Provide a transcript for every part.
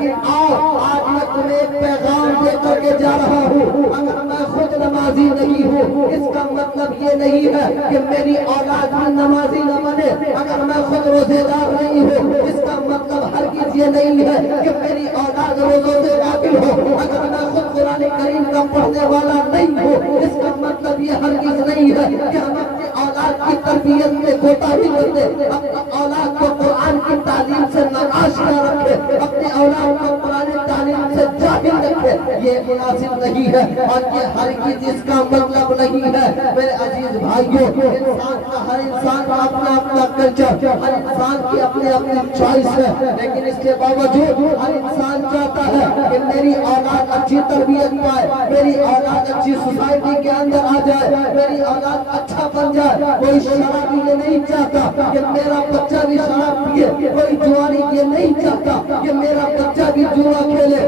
لیکن آج میں تمہیں ایک پیغام دے کر کے جا رہا ہوں. اگر میں خود نمازی نہیں ہوں اس کا مطلب یہ نہیں ہے کہ میری اولاد بھی نمازی نہ بنے. اگر میں خود روزے دار نہیں ہوں اس کا مطلب ہرگز یہ نہیں ہے کہ میری اولاد روزوں سے غافل ہو. اگر میں خود قرآن کریم کا پڑھنے والا نہیں ہوں اس کا مطلب یہ ہرگز نہیں ہے کہ ہم اپنی اولاد کی تربیت میں کوتاہی کرتے, اپنی اولاد کو قرآن کی تعلیم سے ناآش نہ رکھے, اپنی اولاد کو قرآن تعلیم سے جاہل رکھے. یہ مناسب نہیں ہے اور یہ ہرگز اس کا مطلب نہیں ہے. میرے عزیز بھائیوں, انسان کا ہر انسان کا اپنا اپنا کلچر, ہر انسان کی اپنی اپنی چوائس ہے, لیکن اس کے باوجود ہر انسان چاہتا ہے کہ میری اولاد اچھی تربیت پائے, میری اولاد اچھی سوسائٹی کے اندر آ جائے, میری اولاد اچھا بن جائے. کوئی شرابی یہ نہیں چاہتا کہ میرا بچہ بھی شراب پیے, کوئی جوانی یہ نہیں چاہتا کہ میرا بچہ بھی جوا کھیلے,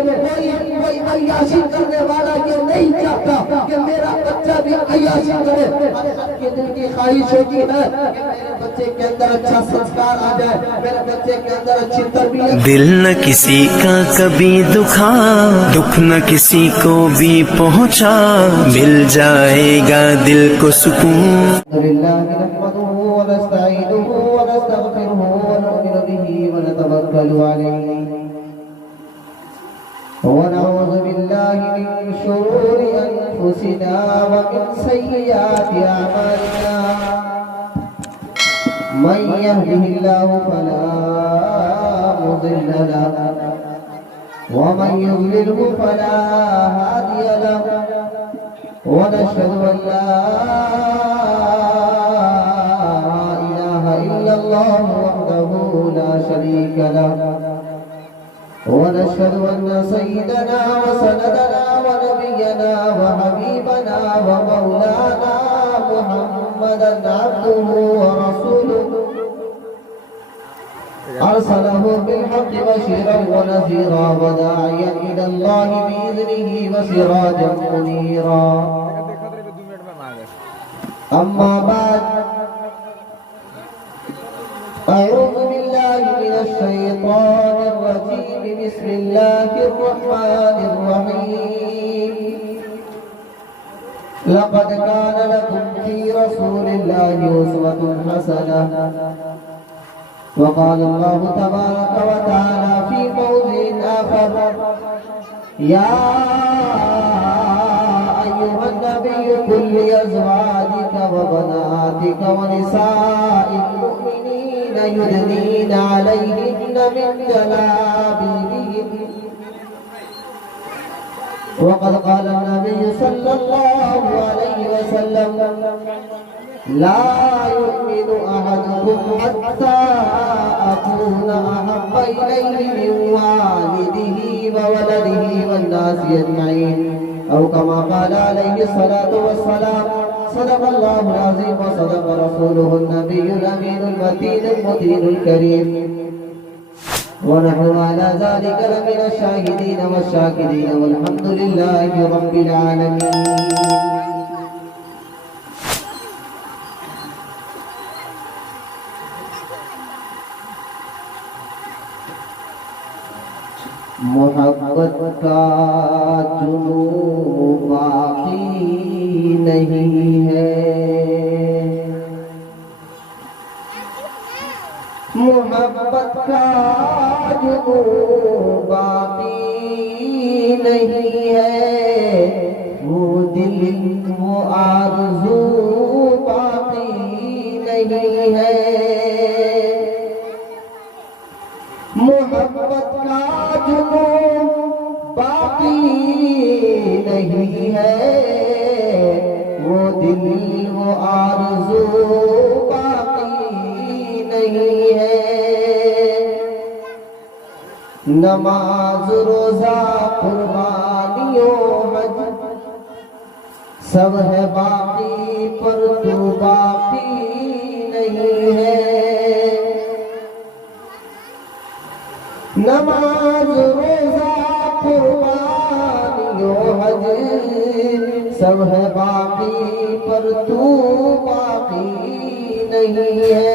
کوئی عیاشی کرنے والا یہ نہیں چاہتا کہ میرا بچہ بھی عیاشی کرے. ہر شخص کے دل کی خواہش ہوتی ہے کہ میرے بچے کے اندر اچھا سنسکار آ جائے, میرے بچے کے اندر اچھی تربیت. دل نہ کسی کا کبھی دکھا, دکھ نہ کسی کو بھی پہنچا, مل جائے گا دل کو سکون. لله نحمده ونستعينه ونستغفره ونؤمن به ونتوكل عليه ونعوذ بالله من شرور أنفسنا ومن سيئات أعمالنا. من يهده الله فلا مضل له ومن يضلله فلا هادي له. ونشهد أن لا إله إلا الله وحده لا شريك له. ونشهد أن سيدنا وسندنا ونبينا وحبيبنا ومولانا محمدا عبده ورسوله أرسله بالحق بشيرا ونذيرا وداعيا إلى الله بإذنه وسراجا منيرا. أما بعد, أعوذ بالله من الشيطان الرجيم. بسم الله الرحمن الرحيم. لقد كان لكم في رسول الله أسوة حسنة. وقال الله تبارك وتعالى في موضع آخر: يا أيها النبي قل لأزواجك وبناتك ونساء المؤمنين يدنين عليهن من جلابيبهن. وقد قال النبي صلى الله عليه وسلم: لا يؤمن أحدكم حتى أكون أحب إليه من والده وولده والناس أجمعين, أو كما قال عليه الصلاة والسلام. صدق الله العظيم وصدق رسوله النبي الأمين المتين المتين الكريم. ونحن على ذلك لمن الشاهدين والشاكرين والحمد لله رب العالمين. محبت کا جنون باقی نہیں ہے, محبت کا جنون باقی نہیں ہے, وہ دل وہ آرزو باقی نہیں ہے. محبت کا جنون باقی نہیں ہے, وہ دل وہ آرزو باقی نہیں ہے. نماز روزہ قربانیوں حج سب ہے باقی, پر تو باقی نہیں ہے. نماز روزہ قربانیوں حج سب ہے باقی, پر تو باقی نہیں ہے.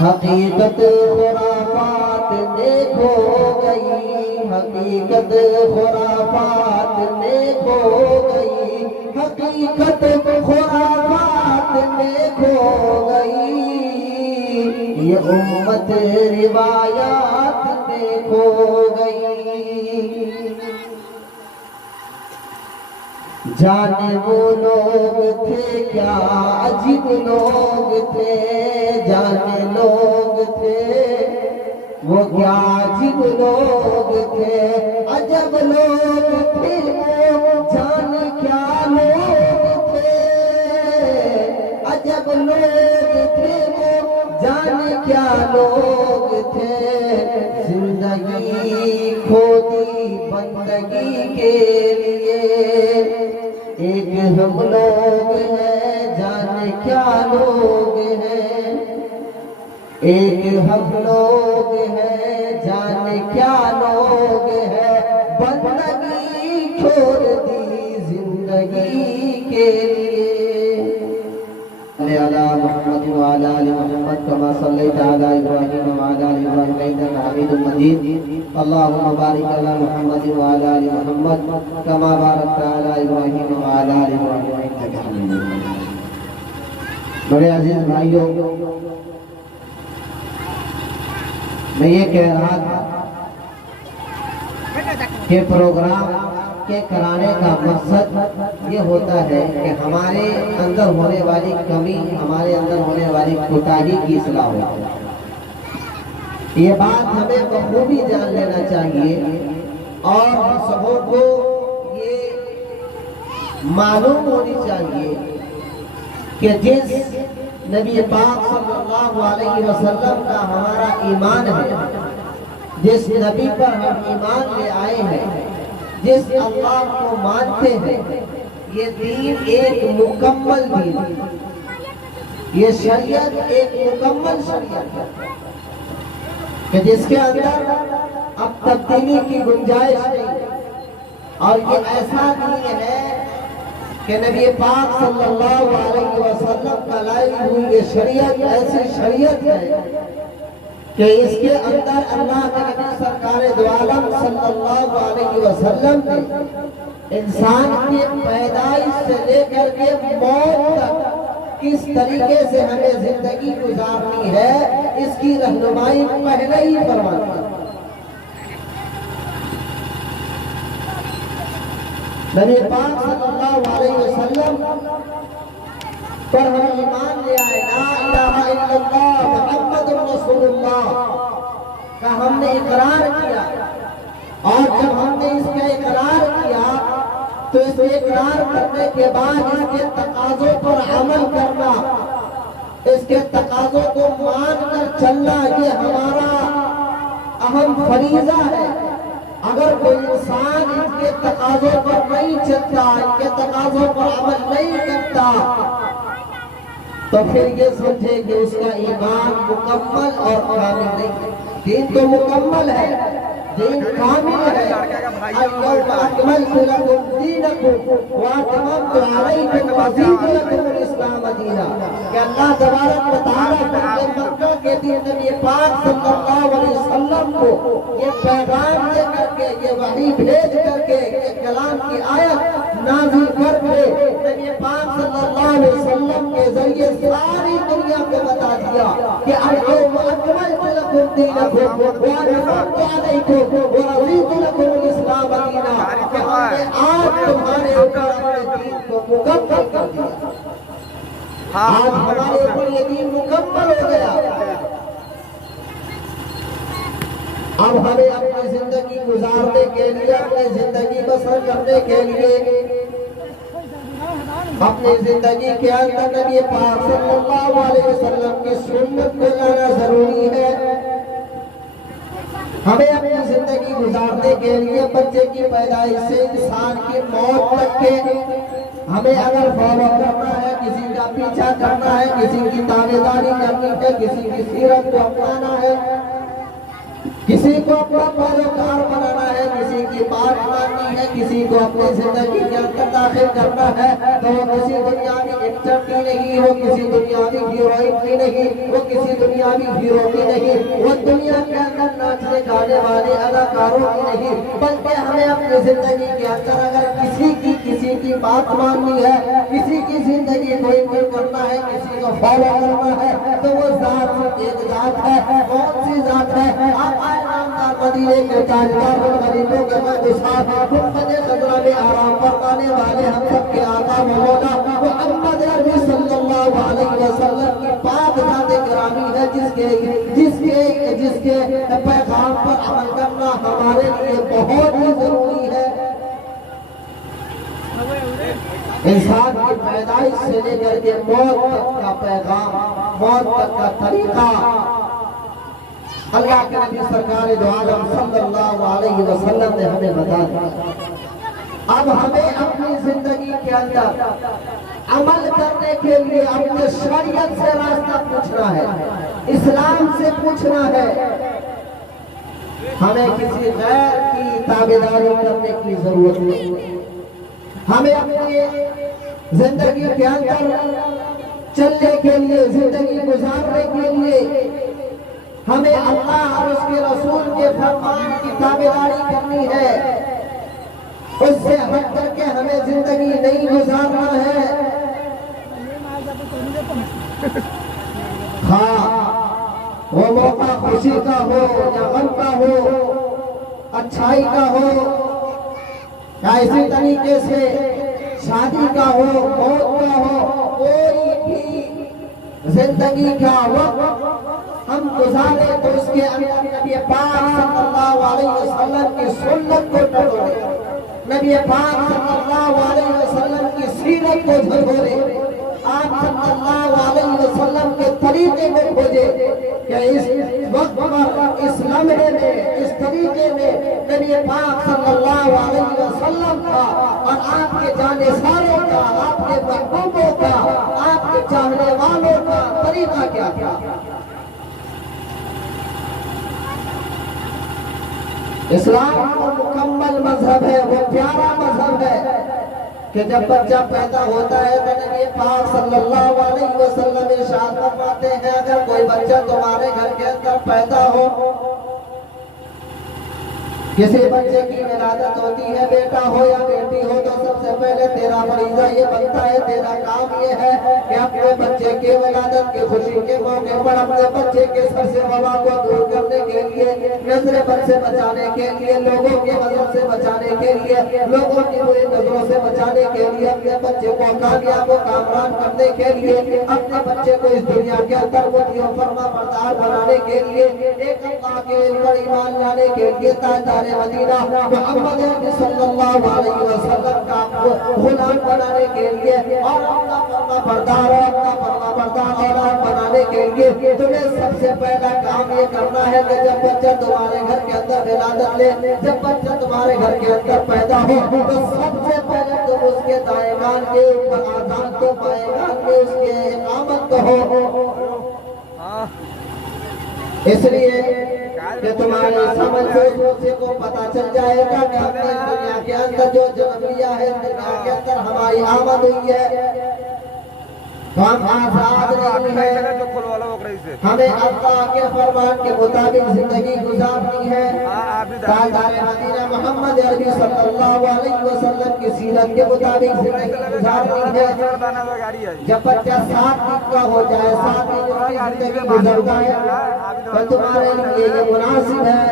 حقیقت خرافات نے کھو گئی، حقیقت خرافات نے کھو گئی، حقیقت خرافات نے کھو گئی، یہ امت روایات میں کھو گئی۔ جانے وہ لوگ تھے کیا عجیب لوگ تھے، جانے لوگ تھے وہ کیا عجیب لوگ تھے، عجب لوگ تھے وہ جانے کیا لوگ تھے، عجب لوگ تھے وہ جانے کیا لوگ تھے، زندگی کھو دی بندگی کے لیے، ایک ہم لوگ ہیں جانے کیا لوگ ہیں، ایک ہم لوگ ہیں جانے کیا لوگ ہیں، بندگی چھوڑ دی زندگی کے لیے۔ علی محمد وعلی آل محمد کما صلیت علی ابراہیم وعلی آل ابراہیم انک حمید مجید، اللہم بارک علی محمد وعلی آل محمد کما بارکت علی ابراہیم وعلی آل ابراہیم انک حمید مجید۔ میرے عزیز بھائیوں، میں یہ کہہ رہا تھا کہ پروگرام کے کرانے کا مقصد یہ ہوتا ہے کہ ہمارے اندر ہونے والی کمی، ہمارے اندر ہونے والی کوتاہی کی اصلاح ہو۔ یہ بات ہمیں بخوبی جان لینا چاہیے اور سبوں کو یہ معلوم ہونی چاہیے کہ جس نبی پاک صلی اللہ علیہ وسلم کا ہمارا ایمان ہے، جس نبی پر ہم ایمان لے آئے ہیں، جس اللہ کو مانتے ہیں، یہ دین ایک مکمل دین ہے، یہ شریعت ایک مکمل شریعت ہے کہ جس کے اندر اب تبدیلی کی گنجائش نہیں، اور یہ ایسا دین ہے کہ نبی پاک صلی اللہ علیہ وسلم کا لائی ہوئی یہ شریعت ایسی شریعت ہے کہ اس کے اندر اللہ کے نبی سرکار دو عالم صلی اللہ علیہ وسلم نے انسان کی پیدائش سے لے کر کے موت تک کس طریقے سے ہمیں زندگی گزارنی ہے اس کی رہنمائی پہلے ہی فرما دی۔ نبی پاک صلی اللہ علیہ وسلم پر ہم ایمان لے آئے، لا الہ الا اللہ محمد رسول اللہ کا ہم نے اقرار کیا، اور جب ہم نے اس کا اقرار کیا تو اس اقرار کرنے کے بعد اس کے تقاضوں پر عمل کرنا، اس کے تقاضوں کو مان کر چلنا، یہ ہمارا اہم فریضہ ہے۔ اگر کوئی انسان ان کے تقاضوں پر نہیں چلتا، ان کے تقاضوں پر عمل نہیں کرتا، تو پھر یہ سمجھے کہ اس کا ایمان مکمل اور کامل نہیں ہے۔ دین تو مکمل ہے، دین کامل ہے۔ اليوم اکملت لکم دینکم واتممت علیکم ورضیت لکم الاسلام دینا، کہ اللہ تبارک و تعالیٰ نے مکہ کے دین نبی پاک صلی اللہ علیہ وسلم کو یہ پیغام دے کر کے، یہ وحی بھیج کر کے، یہ کلام کی آیت نازل کر کے نبی پاک صلی اللہ علیہ وسلم کے ذریعے ساری دنیا کو بتا دیا کہ اليوم اکملت لکم دینکم واتممت علیکم ورضیت لکم الاسلام دینا، کہ ہم نے آج تمہارے اوپر اپنے دین کو مکمل کر دیا، آج ہمارے اوپر یہ دین مکمل ہو گیا۔ اب ہمیں اپنی زندگی گزارنے کے لیے، اپنی زندگی بسر کرنے کے لیے، اپنی زندگی کے اندر نبی پاک صلی اللہ علیہ وسلم کی سنت کو لانا ضروری ہے۔ ہمیں اپنی زندگی گزارنے کے لیے بچے کی پیدائش سے انسان کی موت تک کے ہمیں اگر فالو کرنا ہے، کسی کا پیچھا کرنا ہے، کسی کی تابعداری کرنی ہے، کسی کی سیرت کو اپنانا ہے، کسی کو اپنا پیروکار بنانا ہے، کسی کی کی بات ماننی ہے، کسی کو اپنی زندگی کے اندر داخل کرنا ہے تو وہ کسی دنیاوی ایکٹر کی نہیں، وہ کسی دنیاوی ہیروئن کی نہیں، وہ کسی دنیاوی ہیرو کی نہیں، وہ دنیا کے اندر ناچنے گانے والے اداکاروں کی نہیں، بلکہ ہمیں اپنی زندگی کے اندر اگر کسی کی بات ماننی ہے، کسی کی زندگی کو امپروو کرنا ہے، کسی کو فالو کرنا ہے تو وہ ذات ایک ذات ہے۔ کون سی ذات ہے؟ آپ آئے نامدار مدینے کے تاجدار اور غریبوں کے مددگار گنبد خضرا میں آرام فرمانے والے ہم سب کے آقا و مولا محمد عربی صلی اللہ علیہ وسلم کی پاک ذات گرامی ہے، جس کے پیغام پر عمل کرنا ہمارے لیے بہت ہی ضروری ہے۔ انسان کی پیدائش سے لے کر کے موت تک کا پیغام، موت تک کا طریقہ اللہ کے نبی سرکار دو عالم صلی اللہ علیہ وسلم نے ہمیں بتا دیا۔ اب ہمیں اپنی زندگی کے اندر عمل کرنے کے لیے اپنے شریعت سے راستہ پوچھنا ہے، اسلام سے پوچھنا ہے۔ ہمیں کسی غیر کی تابعداری کرنے کی ضرورت نہیں۔ ہمیں اپنی زندگی کے اندر چلنے کے لیے، زندگی گزارنے کے لیے ہمیں اللہ اور اس کے رسول کے فرمان کی تابعداری کرنی ہے، اس سے ہٹ کر کے ہمیں زندگی نہیں گزارنا ہے۔ ہاں وہ موقع خوشی کا ہو یا غم کا ہو، اچھائی کا ہو یا اسی طریقے سے شادی کا ہو، موت کا ہو، کوئی بھی زندگی کا وقت ہم گزارے تو اس کے اندر نبی پاک صلی اللہ علیہ وسلم کی سنت کو ٹٹولے، نبی پاک صلی اللہ علیہ وسلم کی سیرت کو جھگورے، آپ صلی اللہ علیہ وسلم کے طریقے کو کھوجے کہ اس وقت پر، اس لمحے میں، اس طریقے میں نبی پاک صلی اللہ علیہ وسلم کا اور آپ کے جانے ساروں کا، آپ کے محبوبوں کا، آپ کے چاہنے والوں کا طریقہ کیا تھا۔ اسلام وہ مکمل مذہب ہے، وہ پیارا مذہب ہے کہ جب بچہ پیدا ہوتا ہے تو نبی پاک صلی اللہ علیہ وسلم ارشاد فرماتے ہیں اگر کوئی بچہ تمہارے گھر کے اندر پیدا ہو، کسی بچے کی ولادت ہوتی ہے، بیٹا ہو یا بیٹی ہو، تو سب سے پہلے تیرا فریضہ یہ بنتا ہے، تیرا کام یہ ہے کہ اپنے بچے کے ولادت کی خوشی کے موقع پر اپنے بچے کے سر سے وبا کو دور کرنے کے لیے، نظر بد سے بچانے کے لیے، لوگوں کے نظر سے بچانے کے لیے، لوگوں کی بری نظروں سے بچانے کے لیے، اپنے بچے کو کامیاب و کامران کرنے کے لیے، اپنے بچے کو اس دنیا کے اندر مطیع و فرما بردار بنانے کے لیے، ایک اللہ کے اوپر ایمان لانے کے لیے، تاجدار مدینہ محمد صلی اللہ علیہ وسلم کا غلام بنانے کے لیے اور اپنا فرما بردار اولاد بنانے کے لیے تمہیں سب سے پہلا کام یہ کرنا ہے کہ جب بچہ تمہارے گھر کے اندر ولادت لے، جب بچہ تمہارے گھر کے اندر پیدا ہو تو سب سے پہلے تم اس کے دائیں کان کے اوپر آذان کو، بائیں کان میں اس کے اقامت کہو، اس لیے کہ تمہاری سمجھ سے اس بچے کو پتا چل جائے گا کہ ہم نے اس دنیا کے اندر جو جنم لیا ہے، اس دنیا کے اندر ہماری آمد ہوئی ہے تو ہم آزاد نہیں ہیں، ہمیں اللہ کے فرمان کے مطابق زندگی گزارنی ہے، تاجدار مدینہ محمد عربی صلی اللہ علیہ وسلم کی سیرت کے مطابق زندگی گزارنی ہے۔ جب بچہ 7 دن کا ہو جائے، 7 دن کی زندگی گزر جائے تو تمہارے لیے یہ مناسب ہے،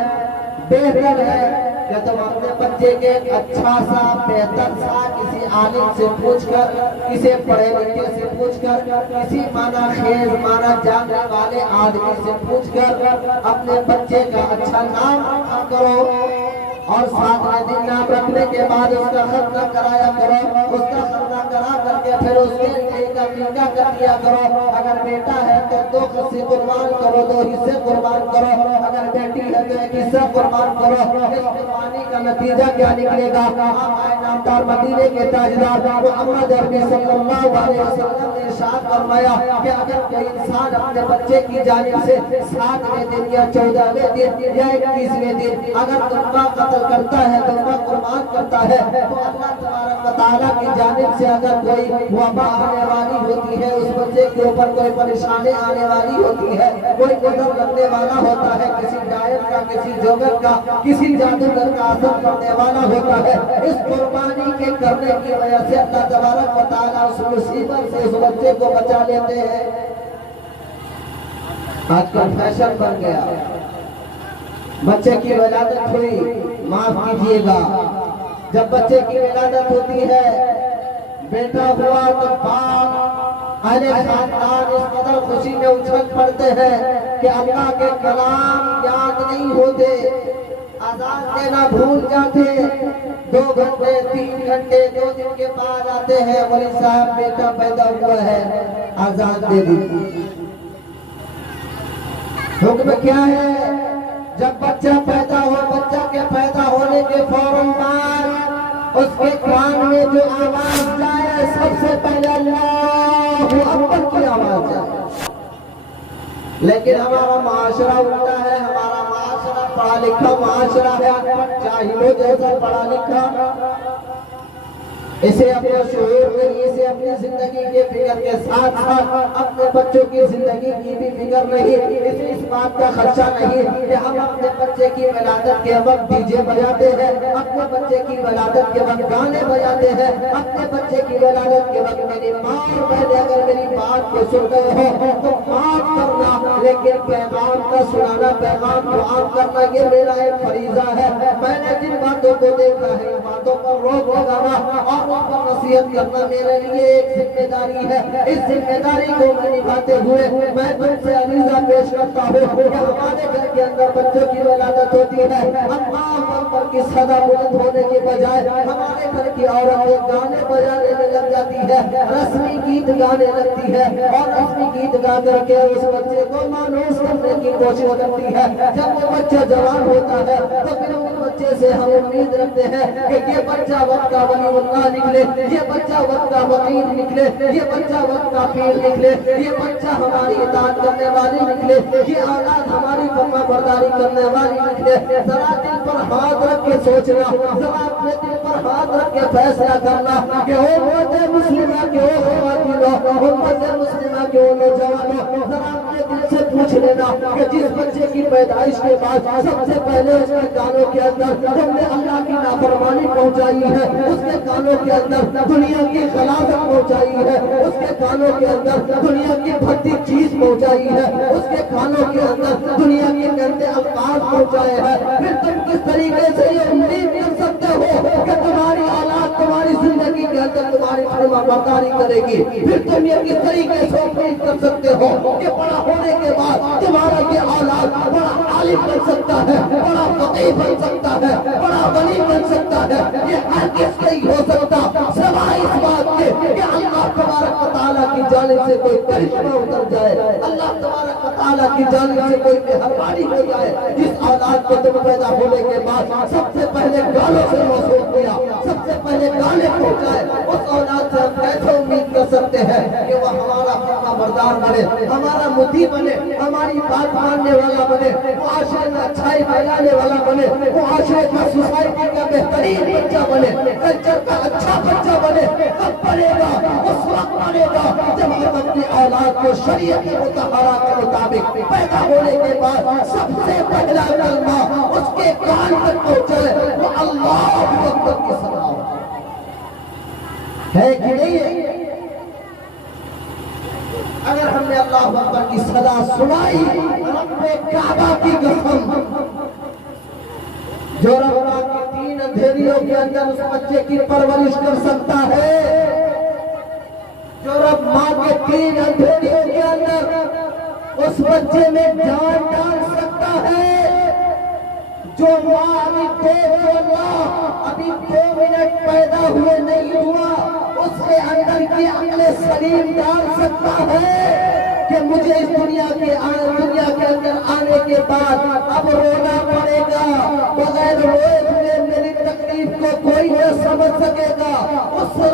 بہتر ہے کہ تم اپنے بچے کے اچھا سا، بہتر سا کسی عالم سے پوچھ کر، کسی پڑھے لکھے سے پوچھ کر، کسی معنی خیز معنی جاننے والے آدمی سے پوچھ کر اپنے بچے کا اچھا نام رکھا کرو، اور 7ویں دن نام رکھنے کے بعد اس کا ختنہ کرایا کرو، اس کا ختنہ کرا کر کے پھر اس کے لیے نکاح کر دیا کرو۔ اگر بیٹا ہے تو 2 حصے قربان کرو، 2 حصے قربان کرو، اگر بیٹی ہے تو 1 حصہ قربان کرو۔ اس قربانی کا نتیجہ کیا نکلے گا؟ ایماندار مدینے کے تاجدار محمد عربی صلی اللہ علیہ وسلم نے ارشاد فرمایا کہ اگر کوئی انسان اپنے بچے کی جانب سے 7ویں دن یا 14ویں دن یا 21ویں دن اگر دمبا قتل کرتا ہے، دمبا قربان کرتا ہے، تو اللہ تبارک و تعالیٰ کی جانب سے اگر کوئی وبا آنے والی ہوتی ہے، اس بچے کے اوپر کوئی پریشانی آنے والی ہوتی ہے، کوئی قدر لگنے والا ہوتا ہے، کسی ڈائر کا، کسی جوگر کا، کسی جادوگر کا اثر پڑنے والا ہوتا ہے، اس قربانی کے کرنے کی وجہ سے اللہ تبارک و تعالیٰ اس مصیبت سے اس بچے کو بچا لیتے ہیں۔ آج کل فیشن بن گیا، بچے کی ولادت ہوئی، معاف کیجیے گا، جب بچے کی ولادت ہوتی ہے، بیٹا ہوا تو باپ اہل خاندان اس قدر خوشی میں اچھل پڑتے ہیں کہ اللہ کے کلام یاد نہیں ہوتے، اذان دینا بھول جاتے، 2 گھنٹے 3 گھنٹے 2 دن کے بعد آتے ہیں، مولوی صاحب بیٹا پیدا ہوا ہے، اذان دے دیتی۔ حکم کیا ہے؟ جب بچہ پیدا ہو، بچہ کے پیدا ہونے کے فوراً بعد اس کے کان میں جو آواز جائے سب سے پہلے اللہ اکبر کی آواز جائے۔ لیکن ہمارا معاشرہ الٹا ہے، ہمارا معاشرہ پڑھا لکھا معاشرہ ہے، جاہلوں جیسا پڑھا لکھا، اسے اپنے شعور نہیں، اسے اپنی زندگی کے فکر کے ساتھ ساتھ اپنے بچوں کی زندگی کی بھی فکر نہیں، اسے اس بات کا خدشہ نہیں کہ ہم اپنے بچے کی ولادت کے وقت ڈی جے بجاتے ہیں، اپنے بچے کی ولادت کے وقت گانے بجاتے ہیں، اپنے بچے کی ولادت کے وقت میری ماں اور بہن اگر میری بات کو سن رہے ہو تو معاف کرنا، لیکن پیغام کا سنانا، پیغام کو عام کرنا یہ میرا ایک فریضہ ہے۔ میں نے جن باتوں کو دیکھا ہے ان باتوں پر روک لگانا اور پر نصیحت کرنا میرے لیے ایک ذمہ داری ہے۔ اس ذمہ داری کو میں نبھاتے ہوئے میں تم سے عریضہ پیش کرتا ہوں کہ ہمارے گھر کے اندر بچوں کی ولادت ہوتی ہے، اللہ اکبر کی صدا بلند ہونے کے بجائے ہمارے گھر کی عورتیں گانے بجانے میں لگ جاتی ہے، رسمی گیت گانے لگتی ہے اور رسمی گیت گا کر کے اس بچے کو مانوس کرنے کی کوشش کرتی ہے۔ جب وہ بچہ جوان ہوتا ہے تو پھر اس بچے سے ہم امید رکھتے ہیں کہ یہ بچہ وقت کا ولی اللہ نکلے، یہ بچہ وقت کا وکیل نکلے، یہ بچہ وقت کا پیر نکلے، یہ بچہ ہماری اطاعت کرنے والی نکلے، یہ اولاد ہماری فرما برداری کرنے والی نکلے۔ ذرا دل پر ہاتھ رکھ کے سوچنا، ذرا اپنے دل پر ہاتھ رکھ کے فیصلہ کرنا کہ امت مسلمہ کے او خواتینوں، امت مسلمہ کے او نوجوانوں، ذرا اپنے دل سے پوچھ لینا کہ جس بچے کی پیدائش کے بعد سب سے پہلے اس کے کانوں کے اندر تم نے اللہ کی نافرمانی پہنچائی ہے، اس کے کانوں کے اندر دنیا کی خلافت پہنچائی ہے، اس کے کانوں کے اندر دنیا کی بھٹی چیز پہنچائی ہے، اس کے کانوں کے اندر دنیا کے گندے الفاظ پہنچائے ہیں، پھر تم کس طریقے سے یہ امید کر سکتے ہو کہ تمہاری اولاد تمہاری زندگی کے اندر تمہاری فرما برداری کرے گی؟ پھر تم یہ کس طریقے سے امید کر سکتے ہو کہ بڑا ہونے کے بعد تمہارا یہ اولاد بڑا عالم بن سکتا ہے، بڑا فقیہ بن سکتا ہے، بڑا ولی بن سکتا ہے؟ یہ ہرگز نہیں ہو سکتا سوائے اس بات کے کہ اللہ تبارک و تعالیٰ کی جانب سے کوئی کرشمہ اتر جائے، اللہ تبارک و تعالیٰ کی جانب سے کوئی مہربانی ہو جائے۔ جس اولاد کو تم پیدا ہونے کے بعد سب سے پہلے گالوں سے موصول کیا، سب سے پہلے گانے پہنچائے، اس اولاد سے ہم کیسے امید کر سکتے ہیں کہ وہ ہمارا فرما بردار بنے، ہمارا مطیع بنے، ہماری بات ماننے والا بنے، معاشرے میں اچھائی پھیلانے والا بنے، معاشرے میں سوسائٹی کا بہترین بچہ بنے، کلچر کا اچھا بچہ بنے؟ کب بنے گا؟ اس وقت بنے گا جب ہم اپنی اولاد کو شریعت مطہرہ کے مطابق پیدا ہونے کے بعد سب سے پہلا کلمہ اس کے کان تک پہنچے وہ اللہ اکبر کی صدا ہے کہ نہیں ہے؟ اگر ہم نے اللہ اکبر کی صدا سنائی، رب کعبہ کی قسم، جو رب کی 3 اندھیریوں کے اندر اس بچے کی پرورش کر سکتا ہے، جو رب ماں کے 3 اندھیریوں کے اندر اس بچے میں جان ڈال سکتا ہے، جو ماں ابھی 2 منٹ پیدا ہوئے نہیں ہوا، اس کے اندر کی عقل سلیم ڈال سکتا ہے کہ مجھے اس دنیا کے اندر آنے کے بعد اب رونا پڑے گا، بغیر روئے ہوئے میری تکلیف کو کوئی نہ سمجھ سکے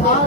7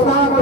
7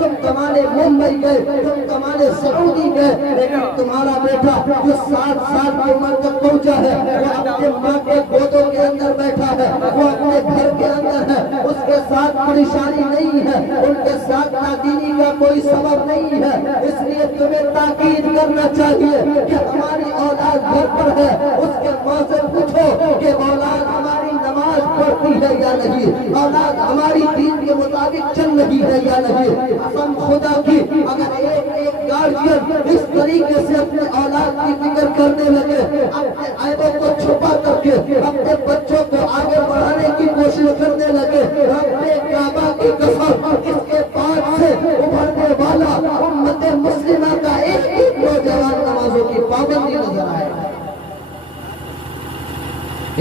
تم کمانے ممبئی گئے، تم کمانے سعودی گئے، لیکن تمہارا بیٹا جو 7 سال کی عمر تک پہنچا ہے وہ اپنے ماں کے گودوں کے اندر بیٹھا ہے، وہ اپنے گھر کے اندر ہے، اس کے ساتھ پریشانی نہیں ہے، ان کے ساتھ نادینی کا کوئی سبب نہیں ہے۔ اس لیے تمہیں تاکید کرنا چاہیے کہ ہماری اولاد گھر پر ہے، اس کے ماں سے پوچھو کہ اولاد ہماری نماز پڑھتی ہے یا نہیں، اولاد ہماری دین کے مطابق چل رہی ہے یا نہیں۔ قسم خدا کی اگر ایک گارجین اس طریقے سے اپنے اولاد کی فکر کرنے لگے، اپنے عیبوں کو چھپا کر کے اپنے بچوں کو آگے بڑھانے کی کوشش کرنے لگے، اپنے کعبہ کی قسم اس کے بعد سے ابھرنے والا امت مسلمہ کا ایک نوجوان نمازوں کی پابندی نظر آئے۔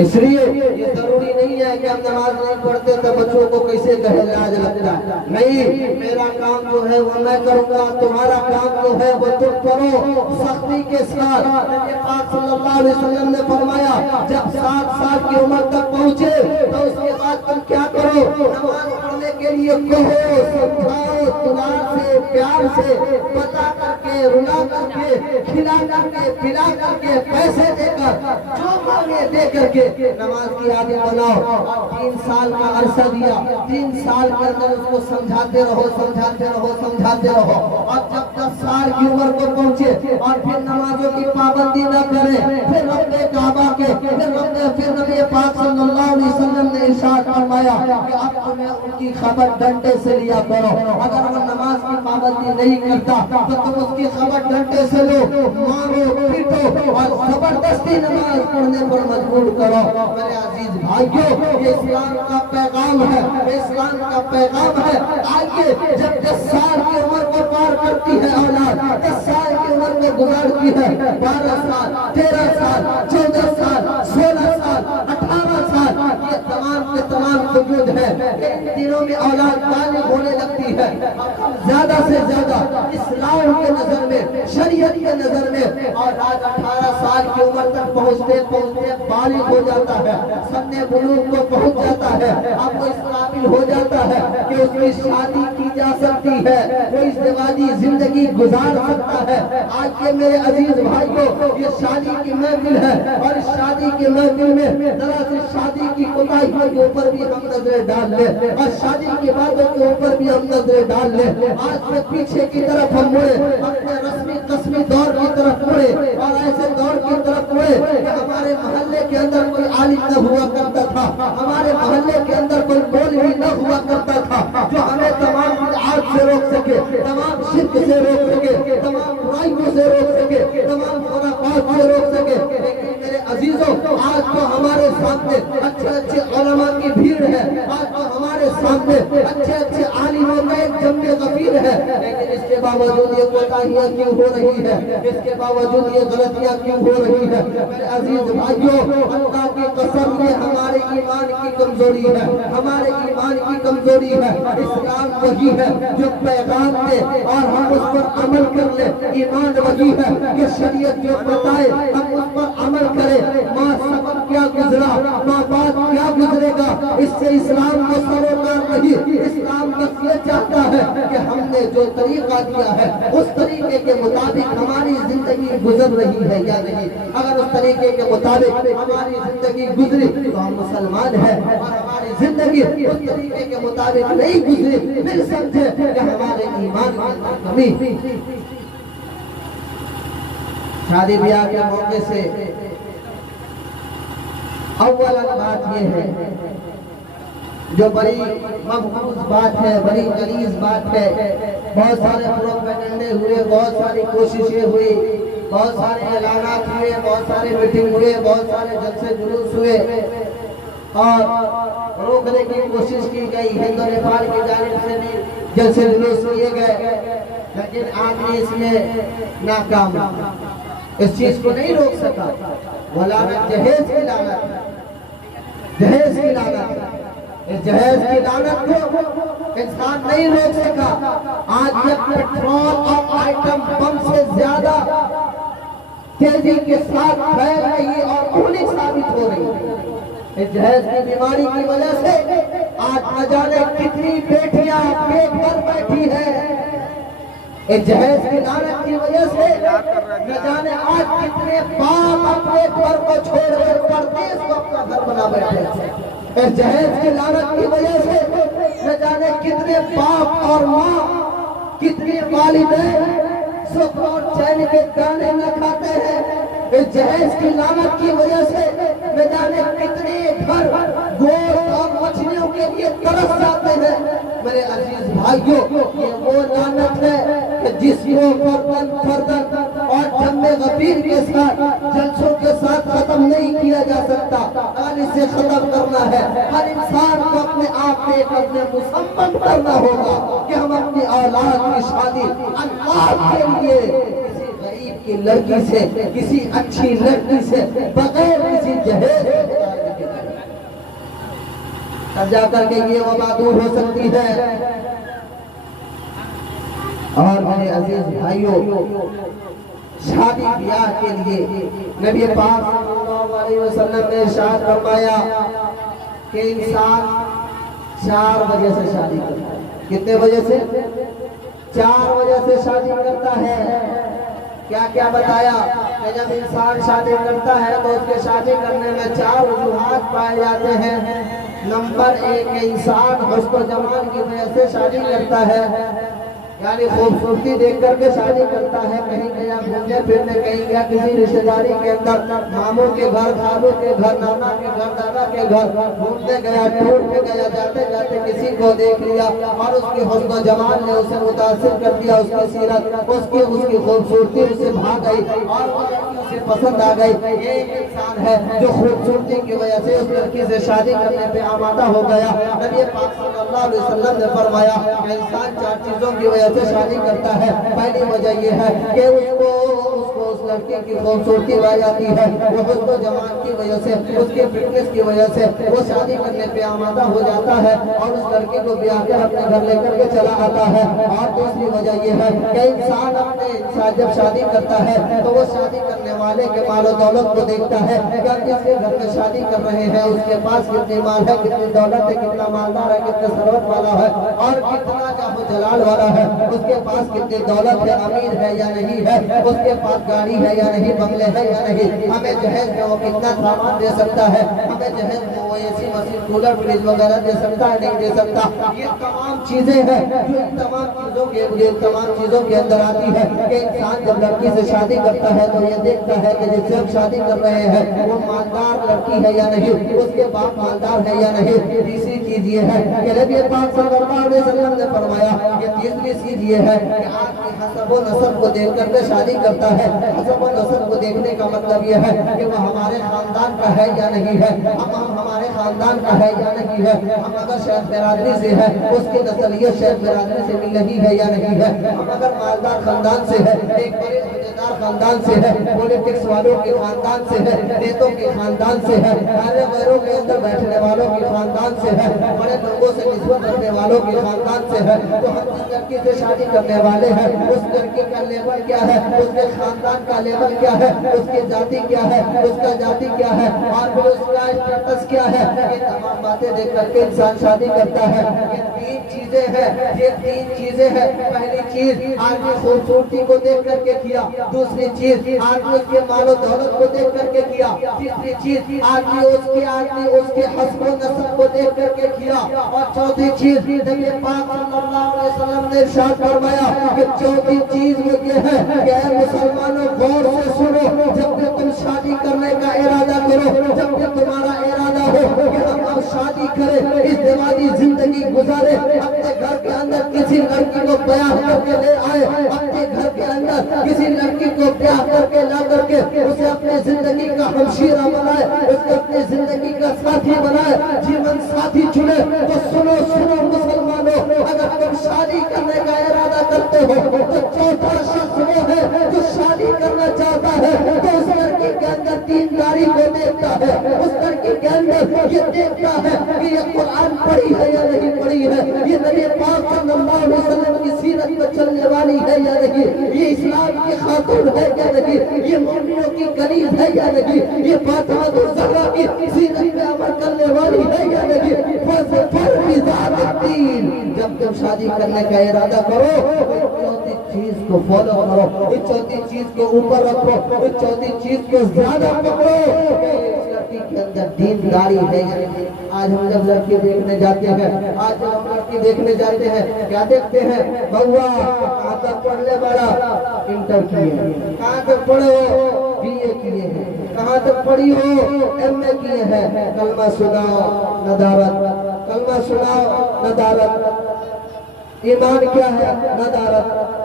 اس لیے یہ ضروری نہیں ہے کہ ہم نماز نہیں پڑھتے تو بچوں کو کیسے کہے لاج لگتا ہے، نہیں، میرا کام جو ہے وہ میں کروں گا، تمہارا کام جو ہے وہ تم کرو سختی کے ساتھ۔ نبی پاک صلی اللہ علیہ وسلم نے فرمایا جب 7 سال کی عمر تک پہنچے تو اس کے بعد تم کیا کرو، نماز پڑھنے کے لیے کہو، سمجھاؤ، دلال سے، پیار سے، بتا کر کے، رلا کر کے، کھلا کر کے، پلا کر کے، پیسے دے کر، جو مانگے دے کر کے نماز کی عادت بناؤ۔ 3 سال کا عرصہ دیا، 3 سال کے اندر اس کو سمجھاتے رہو، سمجھاتے رہو، سمجھاتے رہو، اور جب 10 سال کی عمر کو پہنچے اور پھر نمازوں کی پابندی نہ کرے، پھر رب کعبہ کے پھر نبی پاک صلی اللہ علیہ وسلم نے ارشاد فرمایا کہ اب تمہیں ان کی خبر ڈنڈے سے لیا کرو، اگر وہ نماز کی پابندی نہیں کرتا تو تم اس کی خبر ڈنڈے سے لو، مارو، پیٹو اور زبردستی نماز پڑھنے پر مجبور کرو۔ میرے عزیز بھائیوں، یہ اسلام کا پیغام ہے، اسلام کا پیغام ہے۔ آئیے جب 10 سال کی عمر کو پار کرتی ہے اولاد، 10 سال کی عمر کو گزارتی ہے، 12 سال، 13 سال، 14 سال، 16 سال، 18 سال، یہ تمام کے تمام وجود ہے۔ ان دنوں میں اولاد بالغ ہونے لگتی ہے، زیادہ سے زیادہ اسلام کے نظر میں، شریعت کے نظر میں، اور آج 18 سال کی عمر تک پہنچتے پہنچتے بالغ ہو جاتا ہے، سن بلوغ کو پہنچ جاتا ہے، اب وہ اس قابل ہو جاتا ہے کہ اس کی شادی کی جا سکتی ہے، وہ ازدواجی زندگی گزار سکتا ہے۔ آج کے میرے عزیز بھائیوں، یہ شادی کی محفل ہے اور اس شادی کی محفل میں ذرا سی شادی کی کوتاہیوں کے اوپر بھی ہم نظریں ڈال لیں اور شادی کی باتوں کے اوپر بھی ہم نظریں ڈال لیں۔ آج سے پیچھے کی طرف ہم مڑے، اپنے رسمی قسمی دور کی طرف مڑے اور ایسے دور کی طرف مڑے کہ ہمارے محلے کے اندر کوئی عالم نہ ہوا کرتا تھا، ہمارے محلے کے اندر کوئی مولوی نہ ہوا کرتا تھا جو ہمیں تمام بدعات سے روک سکے، تمام شرک سے روک سکے، تمام برائیوں سے روک سکے، تمام خرافات سے روک سکے۔ لیکن میرے عزیزوں، آج تو ہمارے سامنے اچھے اچھے علماء کی بھیڑ ہے، آج تو ہمارے سامنے اچھے اچھے عالموں کا ایک جمع غفیر ہے، لیکن اس کے باوجود یہ کوتاہیاں کیوں ہو رہی ہے، اس کے باوجود یہ غلطیاں کیوں ہو رہی ہے؟ میرے عزیز بھائیوں، اللہ کی قسم یہ ہمارے ایمان کی کمزوری ہے، ہمارے ایمان کی کمزوری ہے۔ اسلام وہی ہے جو پیغام دے اور ہم اس پر عمل کر لیں، ایمان وہی ہے کہ شریعت جو بتائے ہم اس پر عمل کریں۔ ماں سبب کیا گزرا، ماں باپ کیا گزرے گا، اس سے اسلام کو سروکار نہیں۔ اسلام بس یہ چاہتا ہے کہ ہم نے جو طریقہ دیا ہے اس طریقے کے مطابق ہماری زندگی گزر رہی ہے یا نہیں۔ اگر اس طریقے کے مطابق ہماری زندگی گزری تو ہم مسلمان ہیں، اور ہماری زندگی اس طریقے کے مطابق نہیں گزری پھر سمجھے کہ ہمارے ایمان کی کمی۔ شادی بیاہ کے موقع سے اولا بات یہ ہے جو بڑی مبہوت بات ہے، بڑی غلیظ بات ہے، بہت سارے پروپیگنڈے ہوئے، بہت ساری کوششیں ہوئی، بہت سارے اعلانات ہوئے، بہت سارے میٹنگ ہوئے، بہت سارے جلسے جلوس ہوئے اور روکنے کی کوشش کی گئی، ہند و نیپال کی جانب سے بھی جلسے جلوس کیے گئے، لیکن آدمی اس میں ناکام، اس چیز کو نہیں روک سکا۔ وہ لعنت جہیز کی لعنت ہے، جہیز کی لعنت ہے، اس جہیز کی لعنت کو انسان نہیں روک سکا۔ آج یہ پیٹرول اور آئٹم بم سے زیادہ تیزی کے ساتھ پھیل رہی اور مہلک ثابت ہو رہی ہے۔ اس جہیز کی بیماری کی وجہ سے آج نہ جانے کتنی بیٹیاں پیٹ پر بیٹھی ہیں، اس جہیز کی لعنت کی وجہ سے نہ جانے آج کتنے باپ اپنے گھر کو چھوڑ کر پردیس کو اپنا گھر بنا بیٹھے ہیں، اس جہیز کی لعنت کی وجہ سے نہ جانے کتنے باپ اور ماں، کتنے والدین سکھ اور چین کے دانے نہ کھاتے ہیں، اس جہیز کی لعنت کی وجہ سے نہ جانے کتنے گھر گوشت اور مچھلیوں کے لیے ترس جاتے ہیں۔ میرے عزیز بھائیوں، یہ وہ لعنت ہے کہ جس کو فردن اور جم غفیر کے ساتھ جلسوں کے ساتھ ختم نہیں کیا جا سکتا، آج اسے ختم کرنا ہے۔ ہر انسان کو اپنے آپ میں ایک اپنے مصمم کرنا ہوگا کہ ہم اپنی اولاد کی شادی اللہ کے لیے کسی غریب کی لڑکی سے، کسی اچھی لڑکی سے، بغیر کسی جہیز کے تب جا کر کے یہ وبا دور ہو سکتی ہے۔ اور میرے عزیز بھائیوں، شادی بیاہ کے لیے نبی پاک صلی اللہ علیہ وسلم نے ارشاد فرمایا کہ انسان 4 بجے سے شادی کرتا ہے۔ کتنے بجے سے؟ 4 بجے سے شادی کرتا ہے۔ کیا کیا بتایا کہ جب انسان شادی کرتا ہے تو اس کے شادی کرنے میں 4 وجوہات پائے جاتے ہیں۔ نمبر 1، انسان حسن و جمال کی وجہ سے شادی کرتا ہے، یعنی خوبصورتی دیکھ کر کے شادی کرتا ہے۔ کہیں گیا گھومنے پھرنے، کہیں گیا کسی رشتہ داری کے اندر، ماموں کے گھر، خالوں کے گھر، نانا کے گھر، دادا کے گھر گھومنے گیا، ٹور پہ گیا، جاتے جاتے کسی کو دیکھ لیا اور اس کی حسن و جمال نے اسے متاثر کر دیا، اس کی سیرت، اس کی خوبصورتی اسے بھا گئی اور وہ لڑکی اسے پسند آ گئی۔ یہ ایک انسان ہے جو خوبصورتی کی وجہ سے اس لڑکی سے شادی کرنے پہ آمادہ ہو گیا۔ نبی پاک صلی اللہ علیہ وسلم نے فرمایا کہ انسان 4 چیزوں کی وجہ سے شادی کرتا ہے۔ پہلی وجہ یہ ہے کہ اس لڑکی کی خوبصورتی پائی جاتی ہے، وہ حسن و جمال کی وجہ سے، اس کے فٹنس کی وجہ سے وہ شادی کرنے پہ آمادہ ہو جاتا ہے اور اس لڑکی کو بیاہ کر اپنے گھر لے کر کے چلا آتا ہے۔ اور دوسری وجہ یہ ہے کہ انسان اپنے ساتھ جب شادی کرتا ہے تو وہ شادی کرنے والے کے مال و دولت کو دیکھتا ہے کہ جس کے گھر میں شادی کر رہے ہیں اس کے پاس کتنی مال ہے، کتنی دولت ہے، کتنا مالدار ہے، کتنا ثروت والا ہے اور کتنا جاہ و جلال والا ہے، اس کے پاس کتنی دولت ہے، امیر ہے یا نہیں ہے، اس کے پاس گاڑی ہے یا نہیں، بنگلے ہے یا نہیں، ہمیں جہیز میں وہ کتنا سامان دے سکتا ہے، ہمیں جہیز میں وہ اے سی مشین کولر فریج وغیرہ دے سکتا ہے نہیں دے سکتا۔ یہ تمام چیزیں ہیں جو ان تمام چیزوں کے اندر آتی ہے کہ انسان جب لڑکی سے شادی کرتا ہے تو یہ دیکھتا ہے کہ جس سے ہم شادی کر رہے ہیں وہ مالدار لڑکی ہے یا نہیں، اس کے باپ مالدار ہے یا نہیں۔ تیسری چیز یہ ہے کہ نبی پاک صلی اللہ علیہ وسلم نے فرمایا کہ تیسری چیز یہ ہے کہ آدمی حسب و نسب کو دیکھ کر کے شادی کرتا ہے۔ حسب و نسب کو دیکھنے کا مطلب یہ ہے کہ وہ ہمارے خاندان کا ہے یا نہیں ہے، ہم ہمارے خاندان کا ہے یا نہیں ہے، ہم اگر شیخ برادری سے ہے اس کی نسل یہ شیخ برادری سے مل رہی ہے یا نہیں ہے، ہم اگر مالدار خاندان سے ہے، ایک بڑے عہدیدار خاندان سے ہے، پولیٹکس والوں کے خاندان سے ہے، نیتوں کے خاندان سے ہے، سارے غیروں کے اندر بیٹھنے والوں کے خاندان سے ہے، بڑے لوگوں سے نسبت رکھنے والوں کے خاندان سے ہے، تو ہم اس لڑکی سے شادی کرنے والے ہیں، اس لڑکی کا لیبل کیا ہے، اس کے خاندان کا لیبل کیا ہے، اس کی ذاتی کیا ہے، اس کا ذاتی کیا ہے اور پھر اس کا اسٹیٹس کیا ہے، یہ تمام باتیں دیکھ کر کے انسان شادی کرتا ہے۔ یہ 3 چیزیں ہیں، یہ 3 چیزیں ہیں۔ پہلی چیز آدمی خوبصورتی کو دیکھ کر کے کیا، دوسری چیز آدمی اس کے مال و دولت کو دیکھ کر کے کیا، تیسری چیز آدمی اس کے حسب و نسب کو دیکھ کر کے کیا اور چوتھی چیز نبی پاک صلی اللہ علیہ وسلم نے ارشاد فرمایا کہ چوتھی چیز وہ یہ ہے کہ اے مسلمانوں غور سے سنو، جب بھی تم شادی کرنے کا ارادہ کرو، جب بھی تمہارا ارادہ ہو کہ ہم اب شادی کریں، اس دیوالی زندگی گزارے، اپنے گھر کے اندر کسی لڑکی کو بیاہ کر کے لے آئے، اپنے گھر کے اندر کسی لڑکی کو بیاہ کر کے لا کر کے اسے اپنے زندگی کا ہمشیرہ بنائے، اس کو اپنے زندگی کا ساتھی بنائے، جیون ساتھی چنے، تو سنو مسلمانوں، اگر تم شادی کرنے کا ارادہ کرتے ہو تو چوتھا شخص وہ ہے جو شادی کرنا چاہتا ہے تو اس لڑکی کے اندر دینداری کو دیکھتا ہے، اس لڑکی کے اندر یہ دیکھتا ہے کہ یہ قرآن پڑھی ہے یا نہیں پڑھی ہے، یہ نبی پاک صلی اللہ علیہ وسلم کی سیرت پر چلنے والی ہے یا نہیں، یہ یہ اسلام کی خاتون ہے یا نہیں، یہ مومنوں کی کنیز ہے یا نہیں، یہ فاطمہ الزہرا کی سیرت پہ عمل کرنے والی ہے یا نہیں۔ فَظْفَرْ بِذَاتِ الدِّينِ، جب شادی کرنے کا ارادہ کرو چوتھی چیز کو فالو کرو، اس چوتھی چیز کو اوپر رکھو، اس چوتھی چیز کو زیادہ پکڑو۔ اس لڑکی کے اندر دینداری ہے یا نہیں۔ آج ہم جب لڑکی دیکھنے جاتے ہیں، آج جب ہم لڑکی دیکھنے جاتے ہیں، کیا دیکھتے ہیں؟ بہوا کہاں تک پڑھ لے بڑا، انٹر کیے، کہاں تک پڑھے ہو، بی اے کیے ہیں، کہاں تک پڑھی ہو، ایم اے کیے ہیں، کلمہ سناؤ ندارت، کلمہ سناؤ ندارت، ایمان کیا ہے ندارت،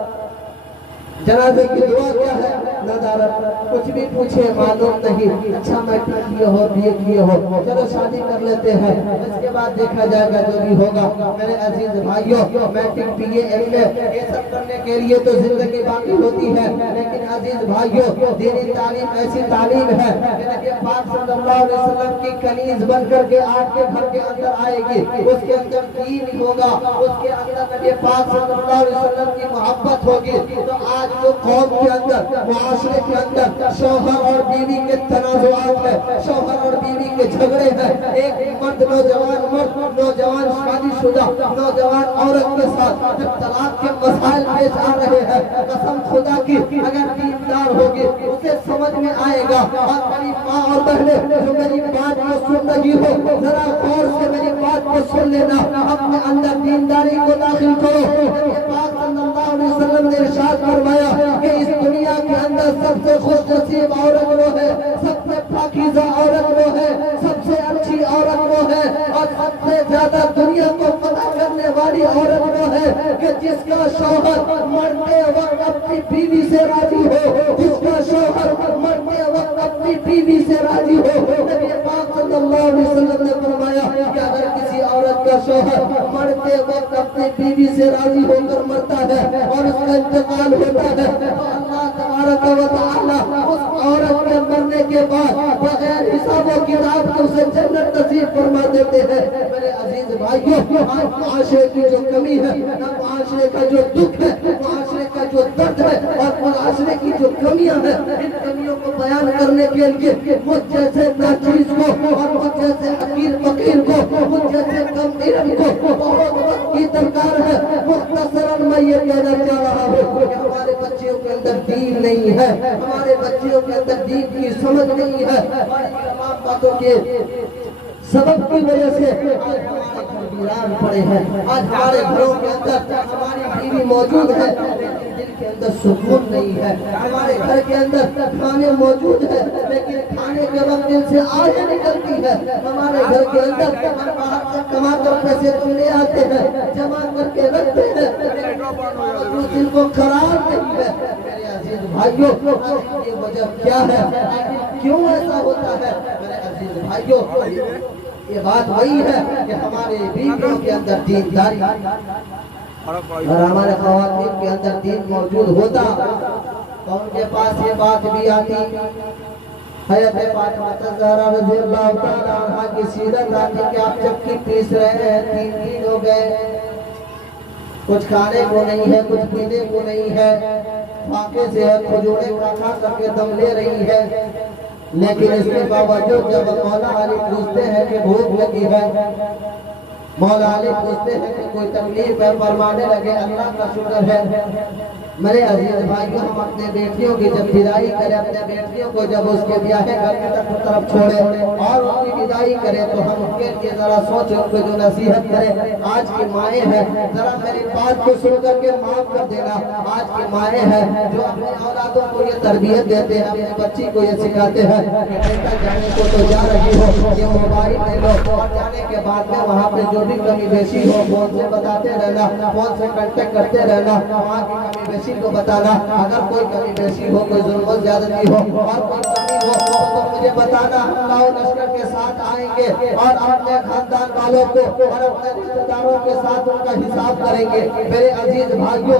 جنازے کی دعا کیا ہے ندارت، کچھ بھی پوچھے معلوم نہیں، اچھا میٹرک کیے ہو بی اے کیے ہو، چلو شادی کر لیتے ہیں، اس کے بعد دیکھا جائے گا جو بھی ہوگا۔ میرے عزیز بھائیوں، میٹرک بی اے ایم اے یہ سب کرنے کے لیے تو زندگی باقی ہوتی ہے، لیکن عزیز بھائیوں دینی تعلیم ایسی تعلیم ہے کہ نبی پاک صلی اللہ علیہ وسلم کی کنیز بن کر کے آپ کے گھر کے اندر آئے گی، اس کے اندر دین ہوگا، اس کے اندر نبی پاک صلی اللہ علیہ وسلم کی محبت ہوگی۔ تو آج جو قوم کے اندر، معاشرے کے اندر شوہر اور بیوی کے تنازعات ہیں، شوہر اور بیوی کے جھگڑے ہیں، ایک مرد نوجوان شادی شدہ نوجوان عورت کے ساتھ جب طلاق کے مسائل پیش آ رہے ہیں، قسم خدا کی اگر دیندار ہوگی اسے سمجھ میں آئے گا۔ اور میری ماں اور بہنیں جو میری بات کو سن رہی ہو، ذرا غور سے میری بات کو سن لینا، اپنے اندر دینداری کو داخل کرو۔ نبی پاک صلی اللہ علیہ وسلم نے ارشاد فرمایا کہ اس دنیا کے اندر سب سے خوش نصیب عورت وہ ہے، سب سے پاکیزہ عورت وہ ہے، سب سے اچھی عورت وہ ہے، اور سب سے زیادہ دنیا کو پتہ کرنے والی عورت وہ ہے کہ جس کا شوہر مرتے وقت اپنی بیوی سے راضی ہو، جس کا شوہر مرتے وقت اپنی بیوی سے راضی ہو۔ نبی پاک صلی اللہ علیہ وسلم نے فرمایا کہ اگر کسی عورت کا شوہر مرتے وقت اپنی بیوی سے راضی ہو کر مرتا ہے اور اس کا انتقال ہوتا ہے تو اللہ تبارک و تعالی اس عورت کے مرنے کے بعد بغیر حساب و کتاب کے اسے جنت نصیب فرما دیتے ہیں۔ میرے عزیز بھائیوں، آج معاشرے کی جو کمی ہے، معاشرے کا جو دکھ ہے، معاشرے کا جو درد ہے اور معاشرے کی جو کمیاں ہیں، ان کمیوں کو بیان کرنے کے لیے مجھ جیسے ناچیز کو اور مجھ جیسے حقیر فقیر کو، مجھ جیسے کم علم کو بہت وقت کی درکار ہے۔ مختصراً میں یہ کہنا چاہ رہا ہوں کہ ہمارے بچیوں کے اندر دین نہیں ہے، ہمارے بچیوں کے اندر دین کی سمجھ نہیں ہے، اور ان تمام باتوں کے سبب کی وجہ سے آج ہمارے گھر ویران پڑے ہیں۔ آج ہمارے گھروں کے اندر ہماری بیوی موجود ہے لیکن دل کے اندر سکون نہیں ہے، ہمارے گھر کے اندر کھانے موجود ہے لیکن کھانے کے وقت دل سے آہیں نکلتی ہے، ہمارے گھر کے اندر ہم باہر سے کما کر پیسے تو لے آتے ہیں، جمع کر کے رکھتے ہیں لیکن دل کو قرار نہیں ہے۔ میرے عزیز بھائیوں، یہ وجہ کیا ہے، کیوں ایسا ہوتا ہے؟ میرے عزیز بھائیوں، یہ بات وہی ہے کہ ہمارے بیویوں کے اندر دینداری اور ہمارے خواتین کے اندر دین موجود ہوتا تو ان کے پاس یہ بات بھی آتی۔ حضرت فاطمہ الزہرا رضی اللہ تعالیٰ عنہ کی سیرت آتی کہ آپ چکی پیس رہے ہیں، 3 دن ہو گئے، کچھ کھانے کو نہیں ہے، کچھ پینے کو نہیں ہے، فاقے سے ہے، کھجورے کھا کر کے دم لے رہی ہے، لیکن اس کے باوجود جب مولا علی پوچھتے ہیں کہ بھوک لگی ہے، مولا علی پوچھتے ہیں کہ کوئی تکلیف ہے، فرمانے لگے اللہ کا شکر ہے۔ میرے عزیز بھائیوں، ہم اپنے بیٹیوں کی جب بدائی کریں، اپنے بیٹیوں کو جب اس کے بیاہ گھر کی طرف چھوڑے اور ان کی بدائی کریں تو ہم ان کے لیے ذرا سوچیں، ان کو جو نصیحت کریں۔ آج کی مائیں ہیں، ذرا میری بات کو سن کر کے معاف کر دینا، آج کی مائیں ہیں جو اپنے اولادوں کو یہ تربیت دیتے ہیں، اپنے بچی کو یہ سکھاتے ہیں کہ بیٹا جانے کو تو جا رہی ہو، یہ موبائل لے لو اور جانے کے بعد میں وہاں پہ جو بھی کمی بیشی ہو فون سے بتاتے رہنا، فون سے کنٹیکٹ کرتے رہنا، وہاں کی کمی بیشی کو بتانا، اگر کوئی کمی بیشی ہو، کوئی ظلم و زیادتی ہو اور کوئی کمی ہو تو مجھے بتانا، ہم لاؤ لشکر کے ساتھ آئیں گے اور اپنے خاندان والوں کو اور اپنے رشتہ داروں کے ساتھ ان کا حساب کریں گے۔ میرے عزیز بھائیوں،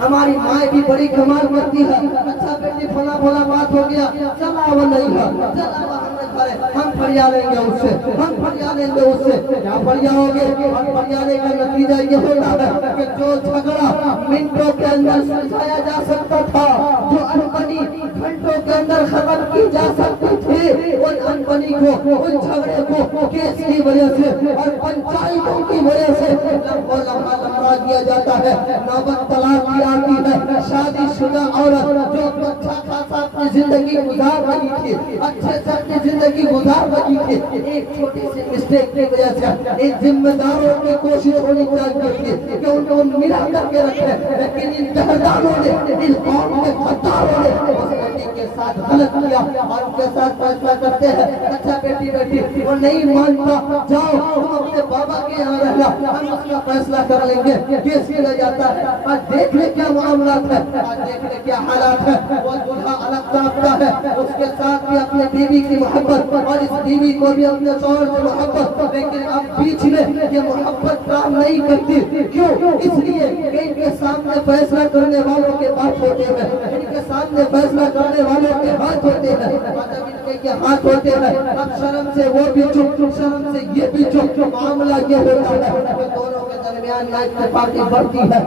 ہماری مائیں بھی بڑی کمال کرتی ہے، اچھا بیٹی فلاں فلاں بات ہو گیا، چلا وہ نہیں ہے، چلا وہ ہم نے کرے، ہم پھڑیا لیں گے اس سے، ہم پھڑیا لیں گے اس سے، کیا پھڑیاؤ گے؟ ہم پھڑیانے کا نتیجہ یہ ہوتا ہے کہ جو جھگڑا منٹوں کے اندر سلجھایا جا سکتا تھا، جو انبنی گھنٹوں کے اندر ختم کی جا سکتی تھی، ان انبنی کو، ان جھگڑے کو کیس کی وجہ سے اور پنچایتوں کی وجہ سے لمحوں لمحہ لمحہ کیا جاتا ہے، نوبت طلاق کی آتی ہے، شادی شدہ عورت جو اچھا خاصا اپنی زندگی گزار رہی تھی، اچھے سے اپنی زندگی گزار رہی تھی، ایک چھوٹی سی مسٹیک کی وجہ سے ایک ذمہ داروں کی کوشش ہونی چاہیے تھی کہ ان کو ملا کر کے رکھے، لیکن ان جہرداروں نے، ان قوم کے غداروں نے اس بیٹی کے ساتھ غلط کیا اور ان کے ساتھ فیصلہ کرتے ہیں، اچھا بیٹی وہ نہیں مانتا، جاؤ تم اپنے بابا کے یہاں رہنا، ہم اس کا فیصلہ کر لیں گے، کیس کیا جاتا ہے، آج دیکھ لیں کیا معاملات ہے، آج دیکھ لیں کیا حالات ہے، وہ دلہا الگ تاپتا ہے، اس کے ساتھ بھی اپنے بیوی کی محبت اور اس بیوی کو بھی اپنے شوہر سے محبت، لیکن اب بیچ میں یہ محبت کام نہیں کرتی، کیوں؟ اس لیے کہ ان کے سامنے فیصلہ کرنے والوں کے بات ہوتے ہیں، ان کے سامنے فیصلہ کرنے والوں کے ہاتھ ہوتے ہیں، اور جب ان کے ہاتھ ہوتے ہیں اب شرم سے وہ بھی چپ، شرم سے یہ بھی چپ، معاملہ یہ ہوتا ہے کہ دونوں کے درمیان نہ اتفاقی بڑھتی ہے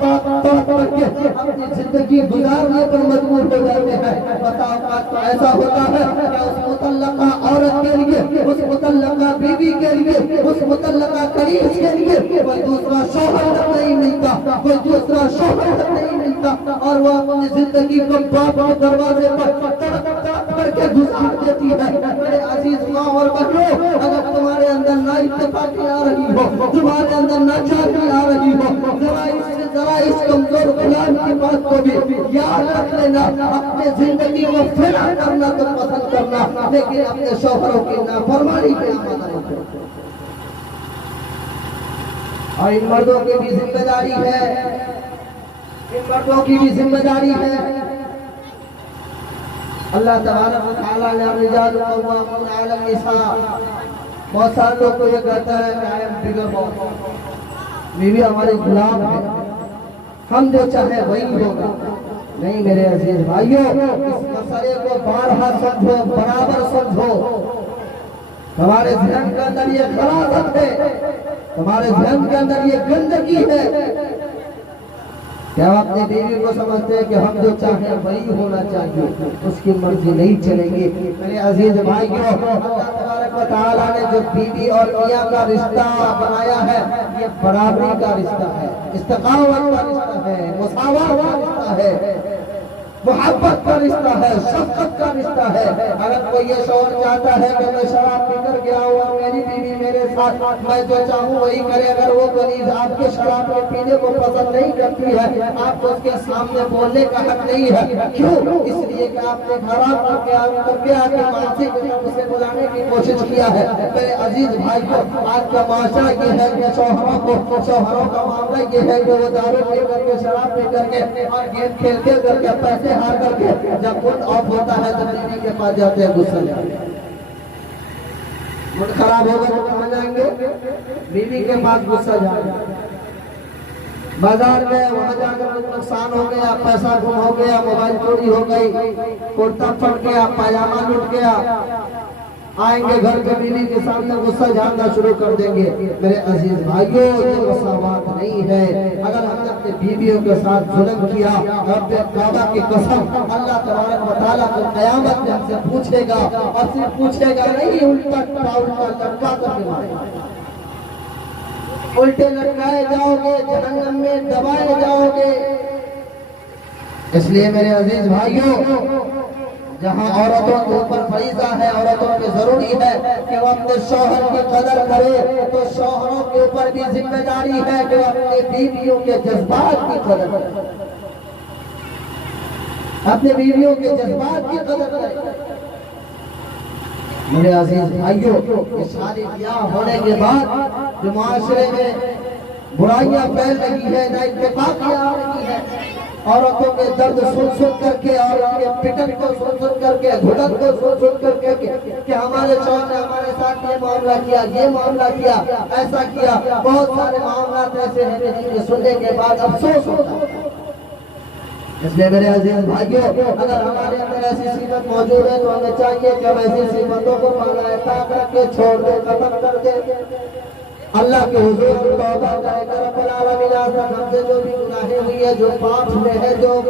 اور دونوں پڑھ کے اپنی زندگی گزارنے پر مجبور ہو جاتے ہیں۔ بتا اوقات تو ایسا ہوتا ہے کہ اس مطلقہ عورت کے لیے، اس مطلقہ بیوی کے لیے، اس مطلقہ قریش کے لیے کوئی دوسرا شوہر تک نہیں ملتا، کوئی دوسرا شوہر تک نہیں ملتا، اور وہ اپنی زندگی کو باپ کے دروازے پر تڑپ تڑپ کر کے گزار دیتی ہے۔ میرے عزیز ماں اور بہنوں، اگر تمہارے اندر نا اتفاقی آ رہی ہو، تمہارے اندر ناچاری آ رہی ہو، ذرا اس کمزور غلام کی بات کو بھی یاد رکھ لینا، اپنے زندگی کو فنا کرنا تو پسند کرنا، لیکن اپنے شوہروں کی نافرمانی کے عمل نہیں کرنا۔ اور ان مردوں کی بھی ذمہ داری ہے، ان مردوں کی بھی ذمہ داری ہے۔ اللہ تبارک و تعالیٰ نے الرجال قوامون علی النساء، بہت سارے لوگ کو یہ کہتا ہے کہ آئی ایم بگر باس، بیوی ہمارے غلام ہے، ہم جو چاہے وہی ہوگا۔ نہیں میرے عزیز بھائیوں، اس مسئلے کو بارہا سمجھو، برابر سمجھو۔ تمہارے ذہن کے اندر یہ خلاصت ہے، تمہارے ذہن کے اندر یہ گندگی ہے کیا آپ اپنی بیوی کو سمجھتے ہیں کہ ہم جو چاہیں وہی ہونا چاہیے، اس کی مرضی نہیں چلے گی۔ میرے عزیز بھائیوں، اللہ تبارک و تعالیٰ نے جو بیوی اور میاں کا رشتہ بنایا ہے، یہ برابری کا رشتہ ہے، استقامت کا رشتہ ہے، مساوات کا رشتہ ہے، محبت کا رشتہ ہے، شفقت کا رشتہ ہے۔ اگر کوئی یہ شوہر چاہتا ہے کہ میں شراب پی کر گیا ہوں، میری بیوی میرے ساتھ میں جو چاہوں وہی کرے، اگر وہ غریب آپ کے شراب کے پینے کو پسند نہیں کرتی ہے، آپ کو اس کے سامنے بولنے کا حق نہیں ہے۔ کیوں؟ اس لیے کہ آپ نے خراب کر کے آ کے معاشی اسے بلانے کی کوشش کیا ہے۔ میرے عزیز بھائیوں، آج کا معاشرہ یہ ہے کہ شوہروں کا معاملہ یہ ہے کہ وہ دارو پی کر کے، شراب پی کر کے اور گیم کھیل کر کے پیسے ہار کر کے جب موڈ آف ہوتا ہے تو بیوی کے پاس جاتے ہیں، غصہ جاتے ہیں۔ موڈ خراب ہوگا تو کہاں جائیں گے؟ بیوی کے پاس غصہ جائیں گے۔ بازار میں وہاں جا کر کچھ نقصان ہو گیا، پیسہ گم ہو گیا، موبائل چوری ہو گئی، کرتا پھٹ گیا، پاجامہ لٹ گیا، آئیں گے گھر کے بیوی کے سامنے غصہ جھاڑنا شروع کر دیں گے۔ میرے عزیز بھائیوں، یہ مساوات نہیں ہے۔ اگر ہم نے اپنے بیویوں کے ساتھ ظلم کیا، رب کعبہ کی قسم، اللہ تبارک و تعالیٰ کو قیامت میں ہم سے پوچھے گا، اور صرف پوچھے گا نہیں، الٹا لٹکا کر کے مارے گا، الٹے لٹکائے جاؤ گے، جہنم میں دبائے جاؤ گے۔ اس لیے میرے عزیز بھائیوں، جہاں عورتوں کے اوپر فریضہ ہے، عورتوں پہ ضروری ہے کہ وہ اپنے شوہر کی قدر کرے، تو شوہروں کے اوپر بھی ذمہ داری ہے کہ وہ اپنی بیویوں کے جذبات کی قدر کرے، اپنے بیویوں کے جذبات کی قدر کرے۔ میرے عزیز بھائیوں، یہ شادی بیاہ ہونے کے بعد جو معاشرے میں برائیاں پھیل رہی ہے، نااتفاقیاں آ رہی ہے، عورتوں کے درد سن کر کے، اور ان کے پٹن کو سن کر کے، گھٹن کو سن کر کے کہ ہمارے شوہر نے ہمارے ساتھ یہ معاملہ کیا، یہ معاملہ کیا، ایسا کیا، بہت سارے معاملات ایسے ہیں جن کے سننے کے بعد افسوس ہوتا ہے۔ اس لیے میرے عزیز بھائیوں، اگر ہمارے اندر ایسی صفت موجود ہے تو ہمیں چاہیے کہ ہم ایسی صفتوں کو بالائے طاق رکھ کے چھوڑ دے، ختم کر دے، اللہ کے حضور توبہ کرے کہ رب العالمین آج تک ہم سے جو بھی گناہیں ہوئی ہے، جو پاپ ہوئے ہیں، جو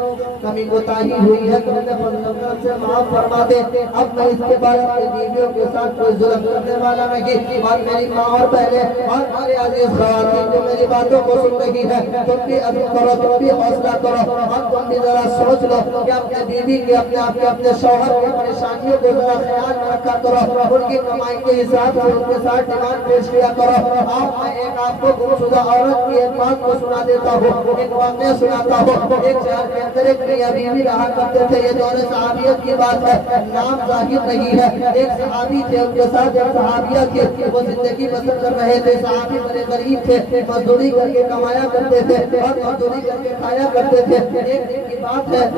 کمی کوتاہی ہوئی ہے، تو انہیں فضل سے معاف فرما دے۔ اب میں اس کے بعد اپنی بیویوں کے ساتھ کوئی ظلم کرنے والا نہیں، اور میری ماں اور بہنیں اور میرے عزیز خواتین جو میری باتوں کو سن رہی ہے، تم بھی عزم کرو، تم بھی حوصلہ کرو، اور تم بھی ذرا سوچ لو کہ اپنے بیوی کے، اپنے شوہر کی پریشانیوں کو ذرا خیال میں رکھا کرو، ان کی کمائی کے حساب سے ان کے ساتھ ڈیمانڈ پیش کیا کرو۔ میں ایک آپ کو گمشدہ عورت کی ایک بات کو سنا دیتا ہوں، ایک واقعہ سناتا ہوں۔ ایک شہر کے اندر ایک میاں بیوی رہا کرتے تھے، یہ دور صحابیت کی بات ہے، نام ظاہر نہیں ہے۔ ایک صحابی تھے، ان کے ساتھ ایک صحابیہ تھی، وہ زندگی بسر کر رہے تھے۔ صحابی بڑے غریب تھے، مزدوری کر کے کمایا کرتے تھے اور مزدوری کر کے کھایا کرتے تھے۔ ایک دن کی بات ہے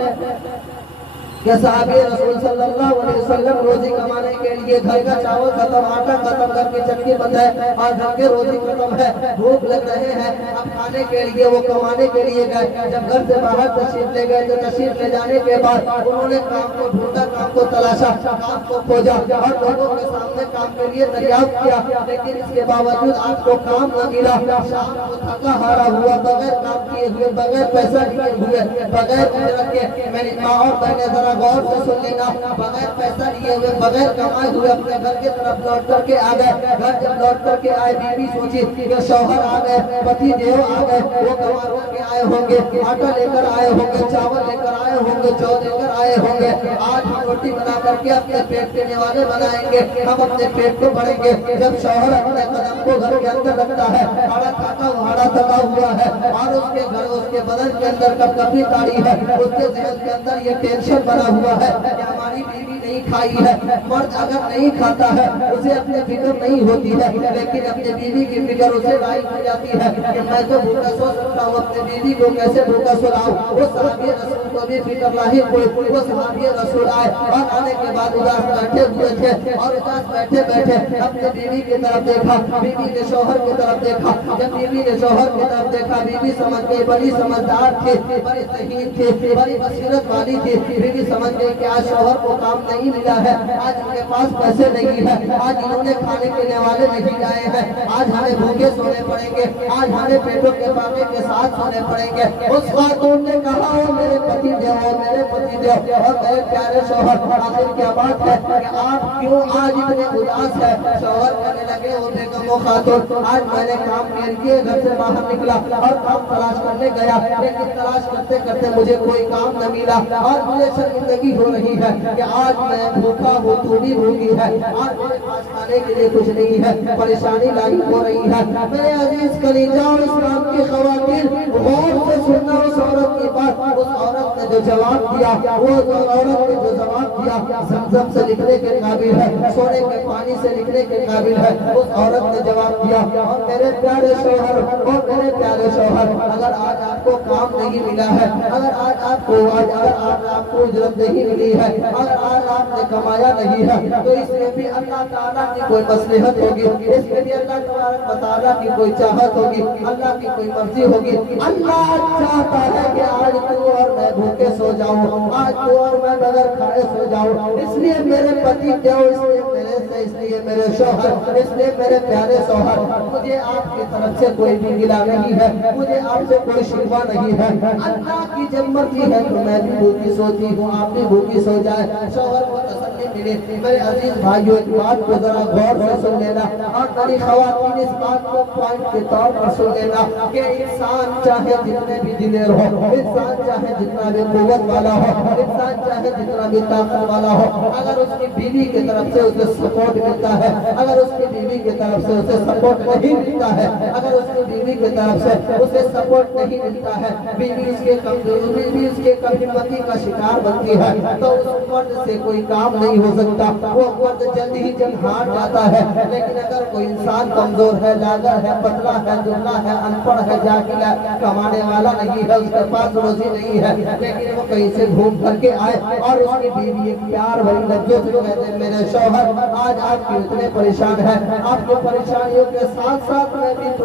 کہ صحابی رسول صلی اللہ علیہ وسلم روزی کمانے کے لیے گھر کا چاول ختم، آٹا ختم، گھر کی چکی بند ہے اور گھر کے روزی ختم ہے، بھوک لگ رہے ہیں، اب کھانے کے لیے وہ کمانے کے لیے گئے۔ جب گھر سے باہر تشریف لے گئے تو تشریف لے جانے کے بعد انہوں نے کام کو ڈھونڈا، کام کو تلاشا، کام کو کھوجا اور لوگوں کے سامنے کام کے لیے دریافت کیا، لیکن اس کے باوجود آپ کو کام نہ ملا۔ شام کو تھکا ہارا ہوا، بغیر کام کیے ہوئے، بغیر پیسہ دیے ہوئے، بغیر اجرت کے، میری ماں اور بہنیں ذرا غور سے سن لینا، بغیر پیسہ لیے ہوئے، بغیر کمائے ہوئے اپنے گھر کی طرف لوٹ کر کے آ گئے۔ گھر جب لوٹ کر کے آئے، بیوی سوچی کہ شوہر آ گئے، پتی دیو آ گئے، وہ کما کر کے آئے ہوں گے، آٹا لے کر آئے ہوں گے، چاول لے کر آئے ہوں گے، جو لے کر آئے ہوں گے، آج ہم روٹی بنا کر کے اپنے پیٹ کے نوالے بنائیں گے، ہم اپنے پیٹ کو بھریں گے۔ جب شوہر اپنے قدم کو گھر کے اندر رکھتا ہے، ہاڑا تھکا ہوا ہے اور اس کے گھر، اس کے بدن کے اندر کب کبھی تاری ہے، اس کے ذہن کے اندر یہ ٹینشن بنا ہوا ہے کہ ہماری بیوی نہیں کھائی ہے۔ مرد اگر نہیں کھاتا ہے اسے اپنے فکر نہیں ہوتی ہے، لیکن اپنے بیوی کی فکر اسے لاحق ہو جاتی ہے کہ میں تو بھوکا سو سکتا ہوں، اپنے بیوی کو کیسے بھوکا سلاؤں۔ وہ صحابی رسول کو بھی فکر لاحق ہوئی، وہ صحابی رسول آئے اور آنے کے بعد اداس بیٹھے ہوئے تھے اور اداس بیٹھے بیٹھے اپنے بیوی کی طرف دیکھا، بیوی نے شوہر کی طرف دیکھا۔ جب بیوی نے شوہر کی طرف دیکھا، بیوی سمجھ گئی، بڑی سمجھدار تھی، بڑی ذہین تھی، بڑی بصیرت والی تھی۔ بیوی سمجھ گئی کہ آج شوہر کو کام نہیں ملا ہے، آج ان کے پاس پیسے نہیں ہے، آج انہوں نے کھانے پینے والے نہیں لائے ہیں، آج ہمیں بھوکے سونے پڑیں گے، آج ہمیں پیٹوں کے پانے کے ساتھ سونے پڑیں گے۔ اس خاتون نے کہا، او میرے پتی دیو، میرے پتی دیو اور میرے پیارے شوہر، آخر کیا بات ہے کہ آپ کیوں آج اتنے اداس ہے؟ شوہر کہنے لگے، او بیگم و خاتون، آج میں نے کام کے لیے گھر سے باہر نکلا اور کام تلاش کرنے گیا، لیکن تلاش کرتے کرتے مجھے کوئی کام نہ ملا اور مجھے شرمندگی ہو رہی ہے کہ آج میں بھوکا ہوں، تو بھی بھوکی ہے، آج میرے پاس کھانے کے لیے کچھ نہیں ہے، پریشانی لاحق ہو رہی ہے۔ میرے عزیز کلیجہ اور اسلام کی خواتین، غور سے سننا اس عورت کی بات۔ اس عورت نے جو جواب دیا، وہ عورت نے جو جواب دیا زمزم سے لکھنے کے قابل ہے، سونے کے پانی سے لکھنے کے قابل ہے۔ اس عورت نے جواب دیا، اور میرے پیارے شوہر، اور میرے پیارے شوہر، اگر آج آپ کو کام نہیں ملا ہے، اگر آج آپ کو اجرت نہیں ملی ہے، اگر آج آپ نے کمایا نہیں ہے، تو اس میں بھی اللہ تعالیٰ کی کوئی مصلحت ہوگی، اس میں بھی اللہ تعالیٰ کی کوئی چاہت ہوگی، اللہ کی کوئی مرضی ہوگی۔ اللہ چاہتا ہے کہ آج تو اور میں بھوکے سو جاؤں، آج تو اور میں بغیر کھائے سو جاؤں۔ اس لیے میرے پتی دیو، اس لیے میرے سے، اس لیے میرے شوہر، اس لیے میرے پیارے شوہر، مجھے آپ کی طرف سے کوئی بھی گلہ نہیں ہے، مجھے آپ سے کوئی شکوہ نہیں ہے۔ اللہ کی جب مرضی ہے تو میں بھی بھوکی سوتی ہوں، آپ بھی بھوکی سو جائے، شوہر کو تسلی ملے۔ میرے عزیز بھائیوں، ایک بات کو ذرا غور سے سن لینا، اور میری خواتین اس بات کو پوائنٹ کے طور پر سن لینا کہ انسان چاہے جتنے بھی دلیر ہو، انسان چاہے جتنا بھی قوت والا ہو، انسان چاہے جتنا بھی طاقت والا ہو، اگر اس کی بیوی کی طرف سے اسے سپورٹ ملتا ہے، اگر اس کی بیوی کی طرف سے اسے سپورٹ نہیں ملتا ہے، اگر اس کی بیوی کی طرف سے اسے سپورٹ نہیں ملتا ہے، بیوی اس کے کمزوری، بیوی اس کے کمزوری کا شکار بنتی ہے، تو اس مرد سے کوئی کام نہیں ہو سکتا، وہ مرد جلد ہی جلد ہار جاتا ہے۔ لیکن اگر کوئی انسان کمزور ہے، لاغر ہے، پتلا ہے، دبلا ہے، ان پڑھ ہے، جاہل ہے، کمانے والا نہیں ہے، اس کے پاس روزی نہیں ہے، لیکن وہ کہیں سے گھوم کر کے آئے اور اس کی بیوی ایک پیار بھری لفظوں سے کہتے ہیں، میرے شوہر آج آپ کی اتنے پریشان ہیں، آپ کی پریشانیوں کے ساتھ ساتھ میں بھی تو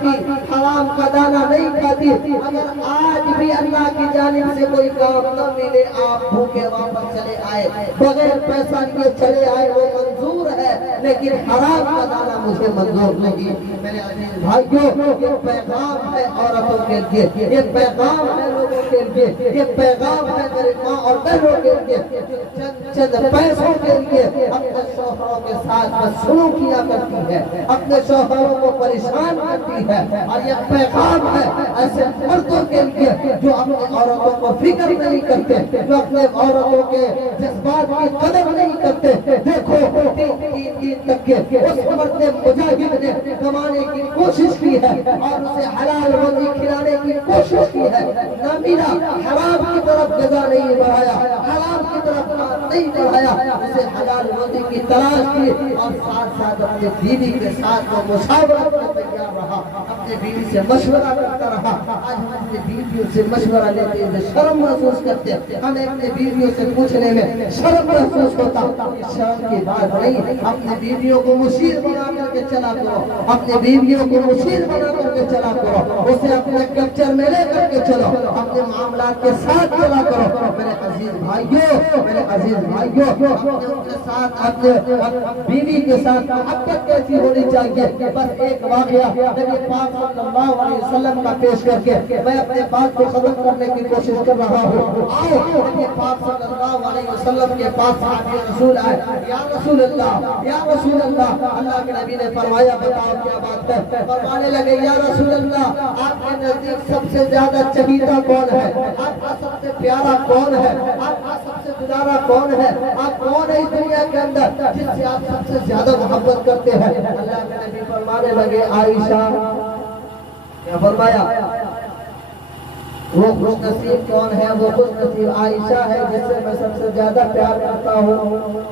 کھاتی، حرام کا دانہ نہیں کھاتی، اگر آج بھی اللہ کی جانب سے کوئی کام نہ ملے، آپ بھوکے واپس چلے آئے، بغیر پیسہ لیے چلے آئے، وہ منظور ہے، لیکن حرام کا دانہ مجھے منظور نہیں۔ میرے عزیز بھائیوں، یہ پیغام ہے عورتوں کے لیے، یہ پیغام ہے لوگوں کے لیے، یہ پیغام ہے میرے ماں اور بہنوں کے لیے، چند پیسوں کے لیے اپنے شوہروں کے ساتھ سلوک کیا کرتی ہے، اپنے شوہروں کو پریشان کرتی ہے، اور یہ پیغام ہے ایسے مردوں کے لیے جو اپنے عورتوں کو فکر نہیں کرتے، جو اپنے عورتوں کے جذبات کی قدر نہیں کرتے۔ دیکھو تین تک کے اس مرد مجاہد نے کمانے کی کوشش کی ہے اور اسے حلال روزی کھلانے کی کوشش کی ہے، نہ ملا، حرام کی طرف نظر نہیں بڑھایا، حرام کی طرف نہیں بڑھایا، اسے حلال روزی کی تلاش کی، اور ساتھ ساتھ اپنے بیوی کے ساتھ وہ مشاورت میں تیار رہا، اپنے بیوی سے مشورہ کرتا رہا۔ آج ہم اپنے بیویوں سے مشورہ لیتے ہیں شرم محسوس کرتے ہیں، ہمیں اپنے بیویوں سے پوچھنے میں شرم محسوس ہوتا، شرم کی بات نہیں۔ اپنے بیویوں کو مشیر بنا کر کے چلا کرو، اپنے بیویوں کو مشیر بنا کر کے چلا کرو، اسے اپنے کلچر میں لے کر کے چلو، اپنے معاملات کے ساتھ چلا کرو۔ میرے عزیز بھائیوں، میرے عزیز بھائیوں، اپنے ان کے ساتھ، اپنے بیوی کے ساتھ محبت کیسی ہونی چاہیے؟ بس ایک واقعہ نبی پاک صلی اللہ علیہ وسلم کا پیش کر کے میں اپنے بات کو ختم کرنے کی کوشش کر رہا ہوں۔ آؤ نبی پاک صلی اللہ علیہ وسلم کے پاس صحابی رسول آئے، یا رسول اللہ، یا رسول اللہ، اللہ کے نبی نے فرمایا بتاؤ کیا بات ہے؟ فرمانے لگے یا رسول اللہ، آپ کے نزدیک سب سے زیادہ چہیتا کون ہے؟ آپ کا سب سے پیارا کون ہے؟ آپ کا سب سے پیارا کون ہے؟ آپ کون ہے اس دنیا کے اندر جس سے آپ سب سے زیادہ محبت کرتے ہیں؟ اللہ کے نبی فرمانے لگے عائشہ۔ کیا فرمایا؟ وہ خوش نصیب کون ہے؟ وہ خوش نصیب عائشہ ہے جس سے میں سب سے زیادہ پیار کرتا ہوں،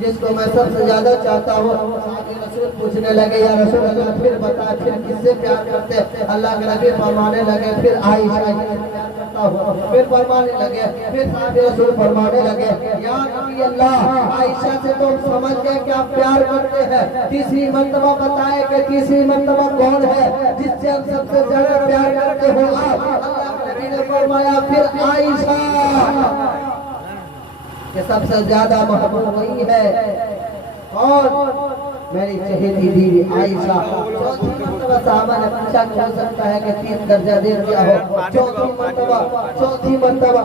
جس کو میں سب سے زیادہ چاہتا ہوں۔ صحابی رسول پوچھنے لگے یا رسول اللہ پھر بتا، پھر کس سے پیار کرتے؟ اللہ کے نبی فرمانے لگے پھر عائشہ ہی سے پیار کرتا ہوں۔ پھر فرمانے لگے، پھر صحابی رسول فرمانے لگے یا نبی اللہ، عائشہ سے تو سمجھ گئے کہ آپ پیار کرتے ہیں، تیسری مرتبہ بتائے کہ تیسری مرتبہ کون ہے جس سے ہم سب سے زیادہ پیار کرتے ہو آپ؟ اللہ کے نبی نے فرمایا پھر عائشہ، کہ سب سے زیادہ محبوب وہی ہے اور میری چہیتی بیوی عائشہ۔ چوتھی مرتبہ صحابہ نے پوچھا کہ ہو سکتا ہے کہ 3 درجہ دے دیا ہو، چوتھی مرتبہ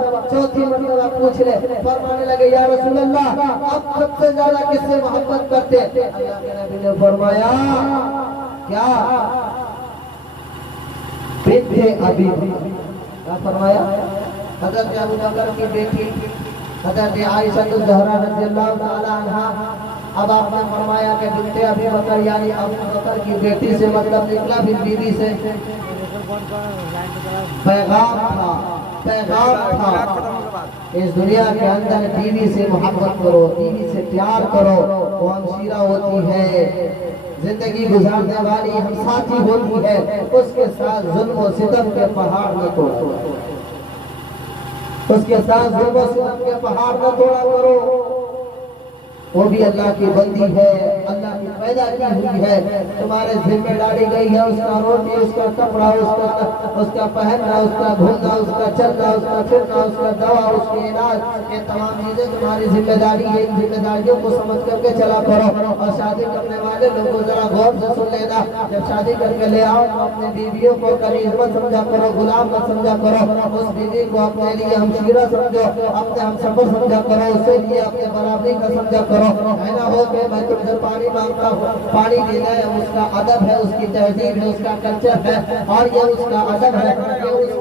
پوچھ لے۔ فرمانے لگے یا رسول اللہ، آپ سب سے زیادہ کس سے محبت کرتے؟ اللہ کے نبی نے فرمایا کیا؟ بنت ابی بکر۔ کیا فرمایا؟ حضرت ابو بکر کی بیٹی حضرت عائشہ الزہرا رضی اللہ تعالی عنہا۔ اب آپ نے فرمایا کہ بنت ابی بکر یعنی ابو بکر کی بیٹی سے مطلب نکلا پھر بیوی سے پیغام تھا اس دنیا کے اندر بیوی سے محبت کرو، بیوی سے پیار کرو، وہ ہمشیرہ ہوتی ہے، زندگی گزارنے والی ہم ساتھی ہوتی ہے، اس کے ساتھ ظلم و ستم کے پہاڑ نہ توڑو، اس کے ساتھ ظلم و ستم کے پہاڑ نہ توڑا کرو۔ وہ بھی اللہ کی بندی ہے، اللہ کی پیدا کی ہوئی ہے، تمہارے ذمہ ڈالی گئی ہے اس کا روٹی، اس کا کپڑا، اس کا پہننا، اس کا گھومنا، اس کا چلنا، اس کا پھرنا، اس کا دوا، اس کے علاج، یہ تمام چیزیں تمہاری ذمہ داری ہے۔ ان ذمہ داریوں کو سمجھ کر کے چلا کرو۔ اور شادی کرنے والے لوگوں ذرا غور سے سن لینا، جب شادی کر کے لے آؤ تو اپنے بیویوں کو کنیز مت سمجھا کرو، غلام مت سمجھا کرو، اس بیوی کو اپنے لیے ہمشیرہ سمجھو، اپنے ہمسفر سمجھا کرو، اس سے لیے اپنے برابری کا سمجھا کرو۔ ایسا ہو کہ میں تم سے پانی مانگتا ہوں، پانی دینا ہے، اس کا ادب ہے، اس کی تہذیب ہے، اس کا کلچر ہے، اور یہ اس کا ادب ہے،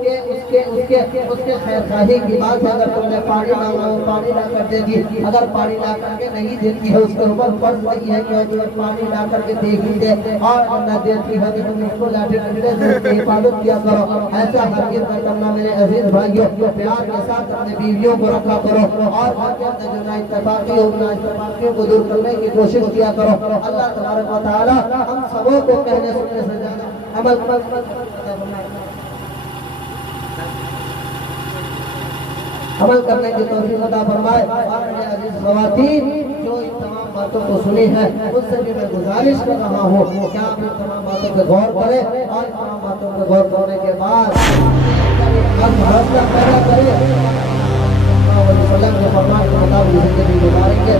یہ اس کے خیر خواہی کی بات ہے۔ اگر تم نے پانی مانگا وہ پانی لا کر دے گی، اگر پانی لا کر کے نہیں دیتی ہے اس کے اوپر فرض نہیں ہے کہ پانی لا کر کے دے ہی دے، اور نہ دیتی ہے کہ تم اس کو لاٹھی ڈنڈے سے اس کی حفاظت کیا کرو۔ ایسا ہرگز نہ کرنا میرے عزیز بھائیوں، پیار کے ساتھ اپنے بیویوں کو رکھا کرو، اور گھر کے اندر جو نااتفاقی ہو نااتفاقیوں کو دور کرنے کی کوشش کیا کرو۔ اللہ تبارک و تعالی ہم سبوں کو کہنے سننے سے زیادہ عمل عمل کرنے کی توفیق عطا فرمائے. اور میرے عزیز خواتین جو ان تمام باتوں کو سنی ہے ان سے بھی میں گزارش کر رہا ہوں کہ آپ ان تمام باتوں پہ غور کریں اور ان تمام باتوں پہ غور کرنے کے بعد ہم حوصلہ پیدا کریں وسلم کے فرمان کے مطابق زندگی گزاریں گے.